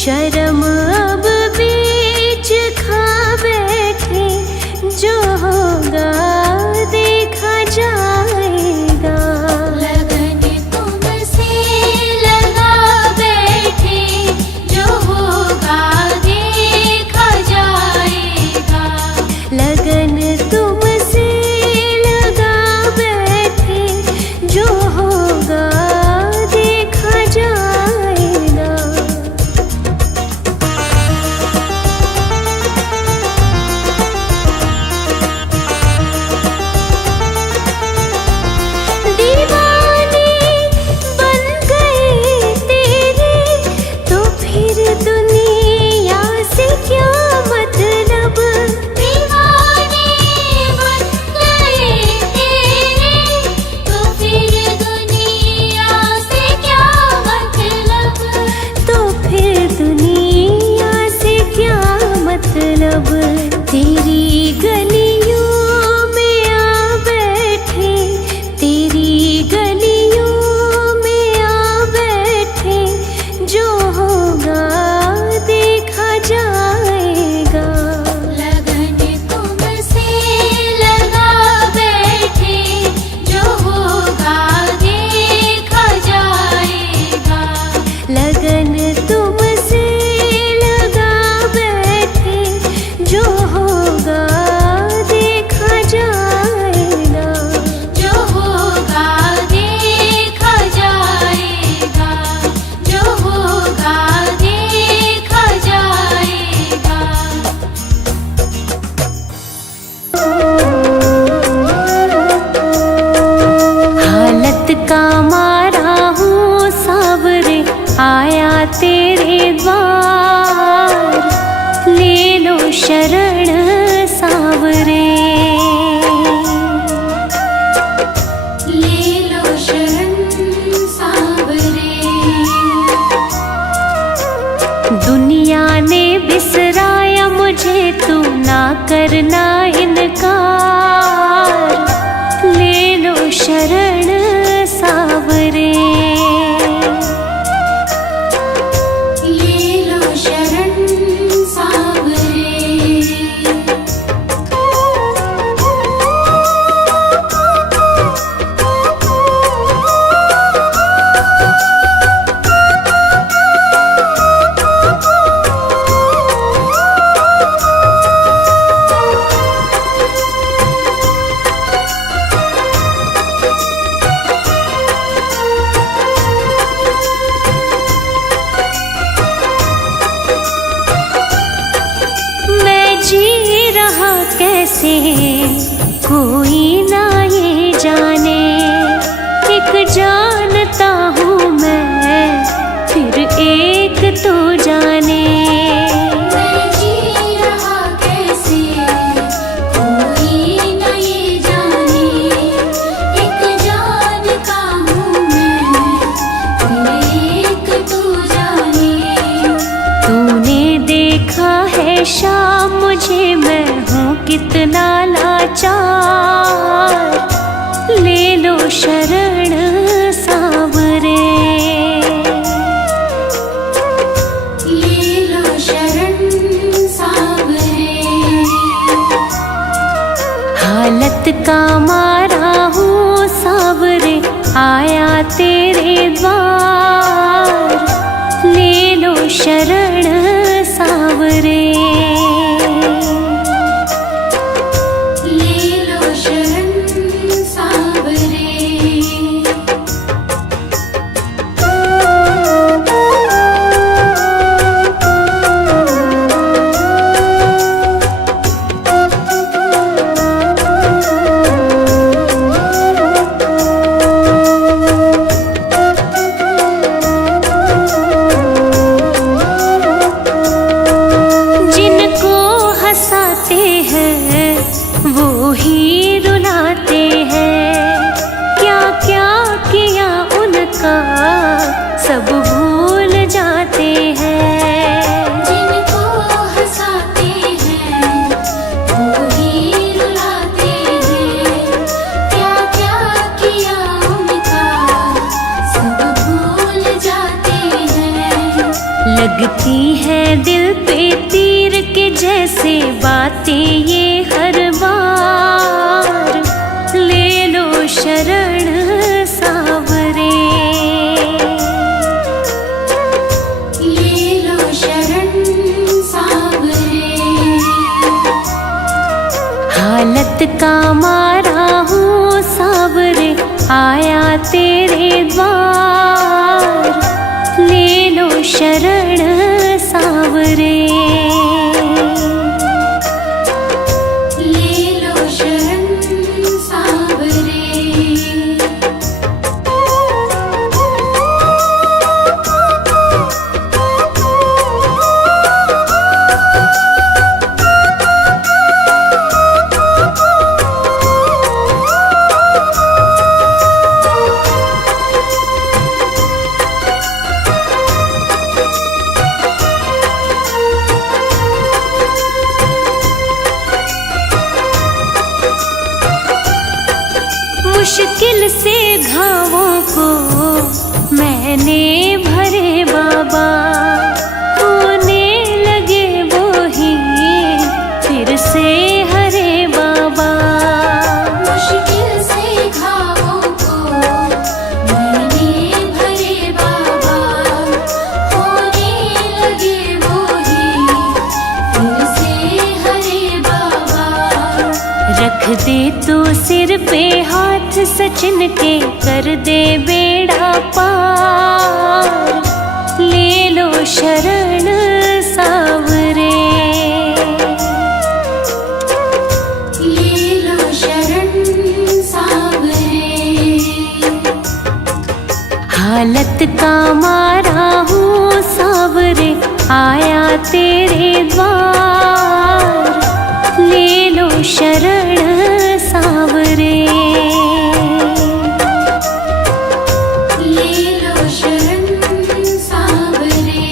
शर्म अब बीच खा बैठे, जो होगा देखा जाएगा। लगन तुमसे लगा बैठे, जो होगा देखा जाएगा। लगन तुमसे लगा बैठे, जो होगा देखा जाएगा। दीवाने बन गए तेरे, तो फिर दुनिया से क्या मतलब। दीवाने बन गए तेरे, तो फिर दुनिया से क्या मतलब। तो फिर दुनिया से क्या मतलब। तेरी गलियों में आ बैठे, तेरी गलियों में आ बैठे, जो होगा देखा जाएगा। लगन तुमसे लगा बैठे, जो होगा देखा जाएगा। लगन तुमसे लगा बैठे, जो होगा देखा जाएगा। जो होगा देखा जाएगा। जो होगा देखा जाएगा। हालत का मारा हूँ सावरे, आया तेरे द्वार। ले लो शरण सावरे, ले लो शरण सावरे। दुनिया ने बिसराया मुझे, तू ना करना इनकार। ले लो शरण सावरे, ले लो शरण सावरे। मैं जी रहा कैसे कोई ना ये जाने। एक जानता हूँ मैं, फिर एक तो जाने। मैं जी रहा कैसे कोई न ये जाने। एक जानता हूँ मैं, फिर एक तू जाने। तूने देखा है शाम मुझे, मैं हूँ कितना लाचार। ले लो शरण सावरे, ले लो शरण सावरे। हालत का मारा हूँ सावरे, आया तेरे द्वार। ले लो शरण सावरे, ले लो शरण सावरे। लगती है दिल पे तीर के जैसे बातें ये हर बार, ले लो शरण सावरे, ले लो शरण सावरे। हालत का मारा हूँ सावरे, आया तेरे द्वार, ले लो शरण सावरे, ले लो शरण सावरे। मुश्किल से घावों को मैंने भरे बाबा, होने लगे वो ही फिर से हरे बाबा। मुश्किल से घावों को मैंने भरे बाबा, होने लगे वो ही फिर से हरे बाबा। रख दे तू सिर पे हाथ सचिन के, कर दे बेड़ा पार, ले लो शरण सावरे, ले लो शरण सावरे। हालत का मारा हूँ सावरे, आया तेरे द्वार, ले लो शरण सावरे, ले लो शरण सावरे।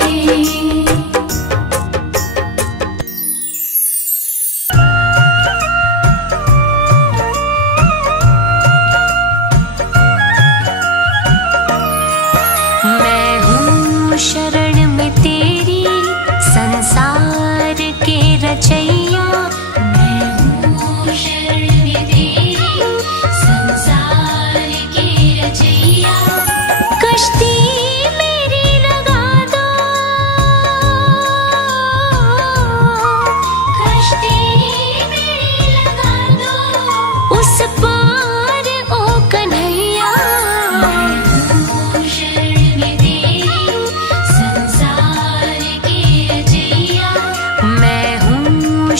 मैं हूँ शरण में तेरी, संसार के रचैया, मैं हूँ शरण में तेरी, संसार के रचैया। कश्ती मेरी लगा दो, कश्ती मेरी लगा दो, उस पार ओ कन्हैया। मैं हूँ शरण में तेरी, संसार के रचैया। मैं हूँ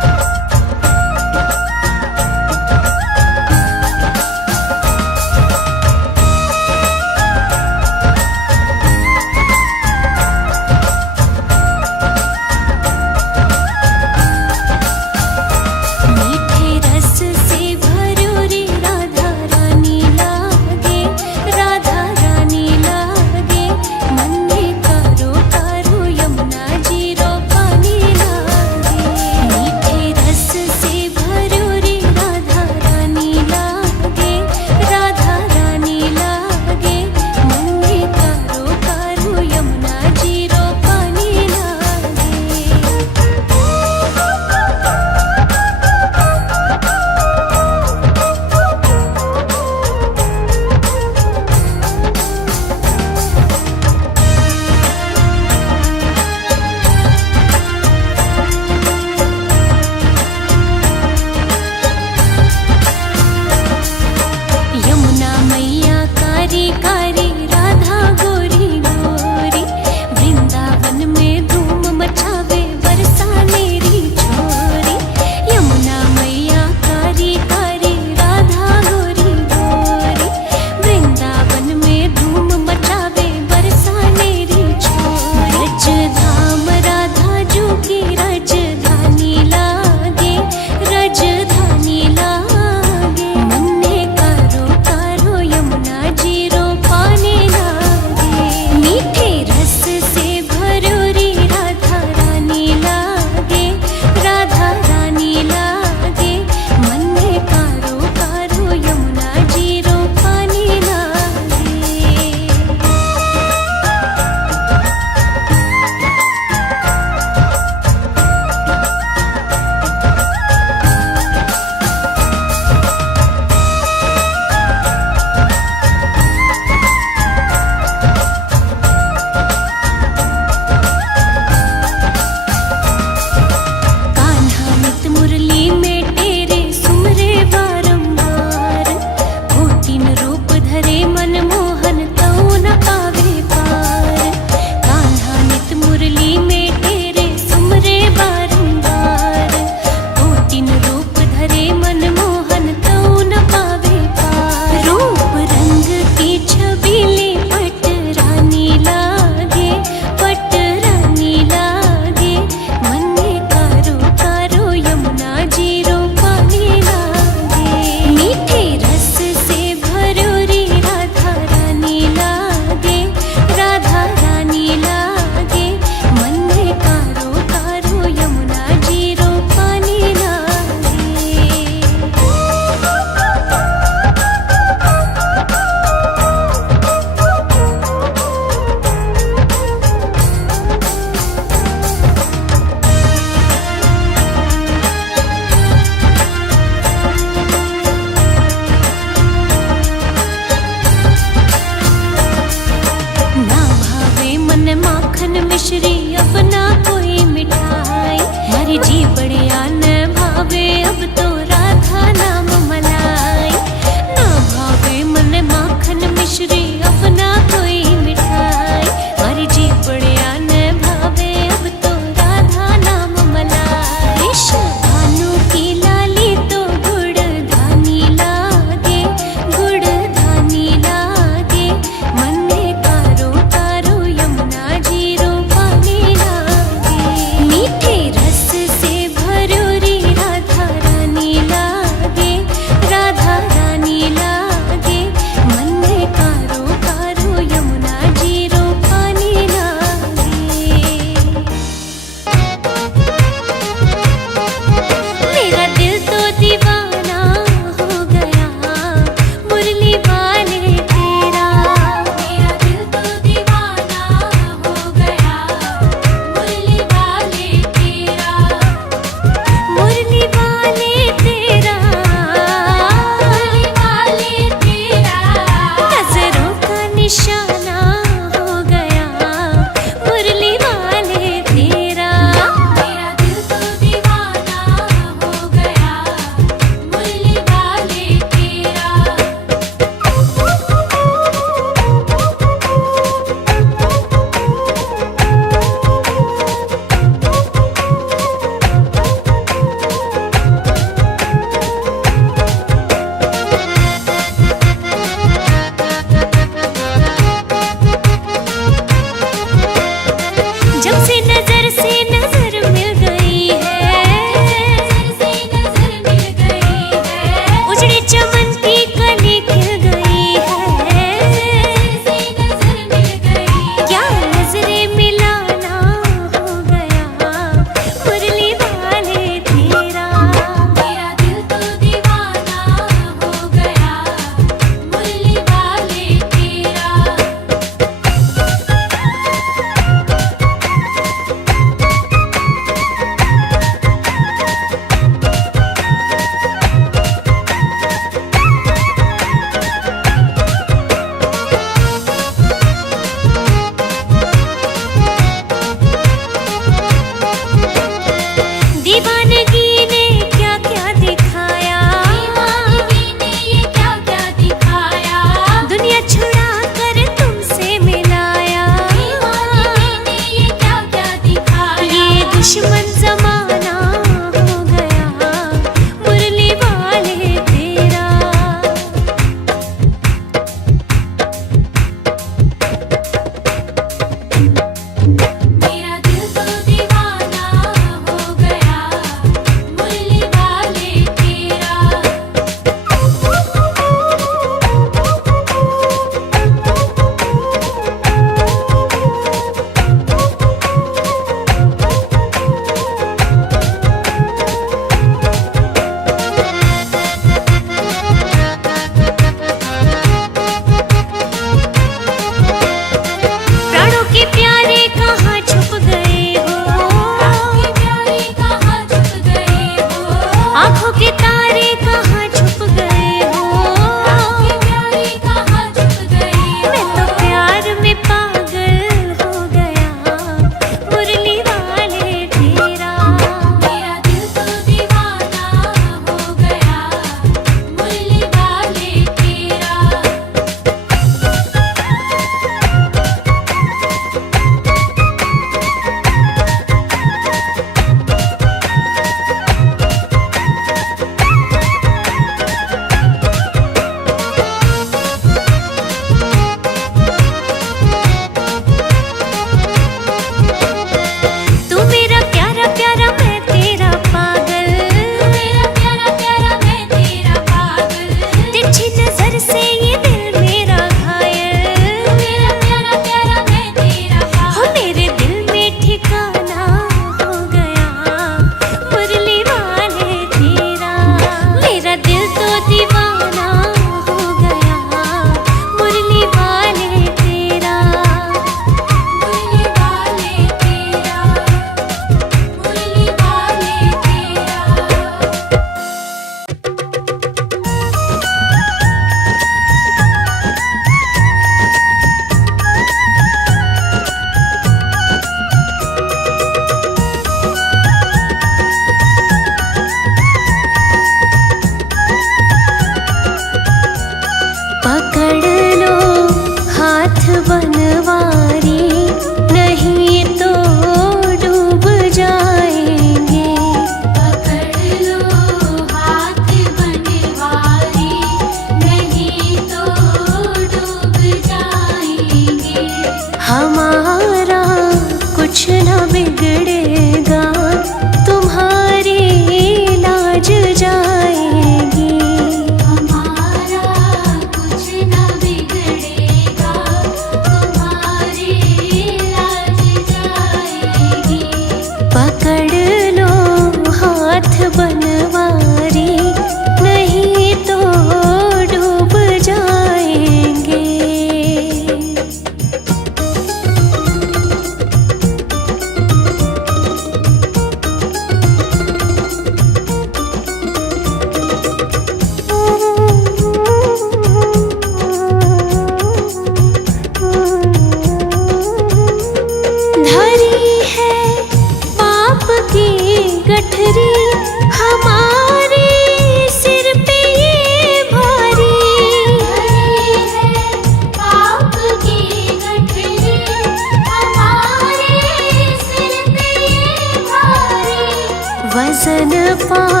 स्तन पान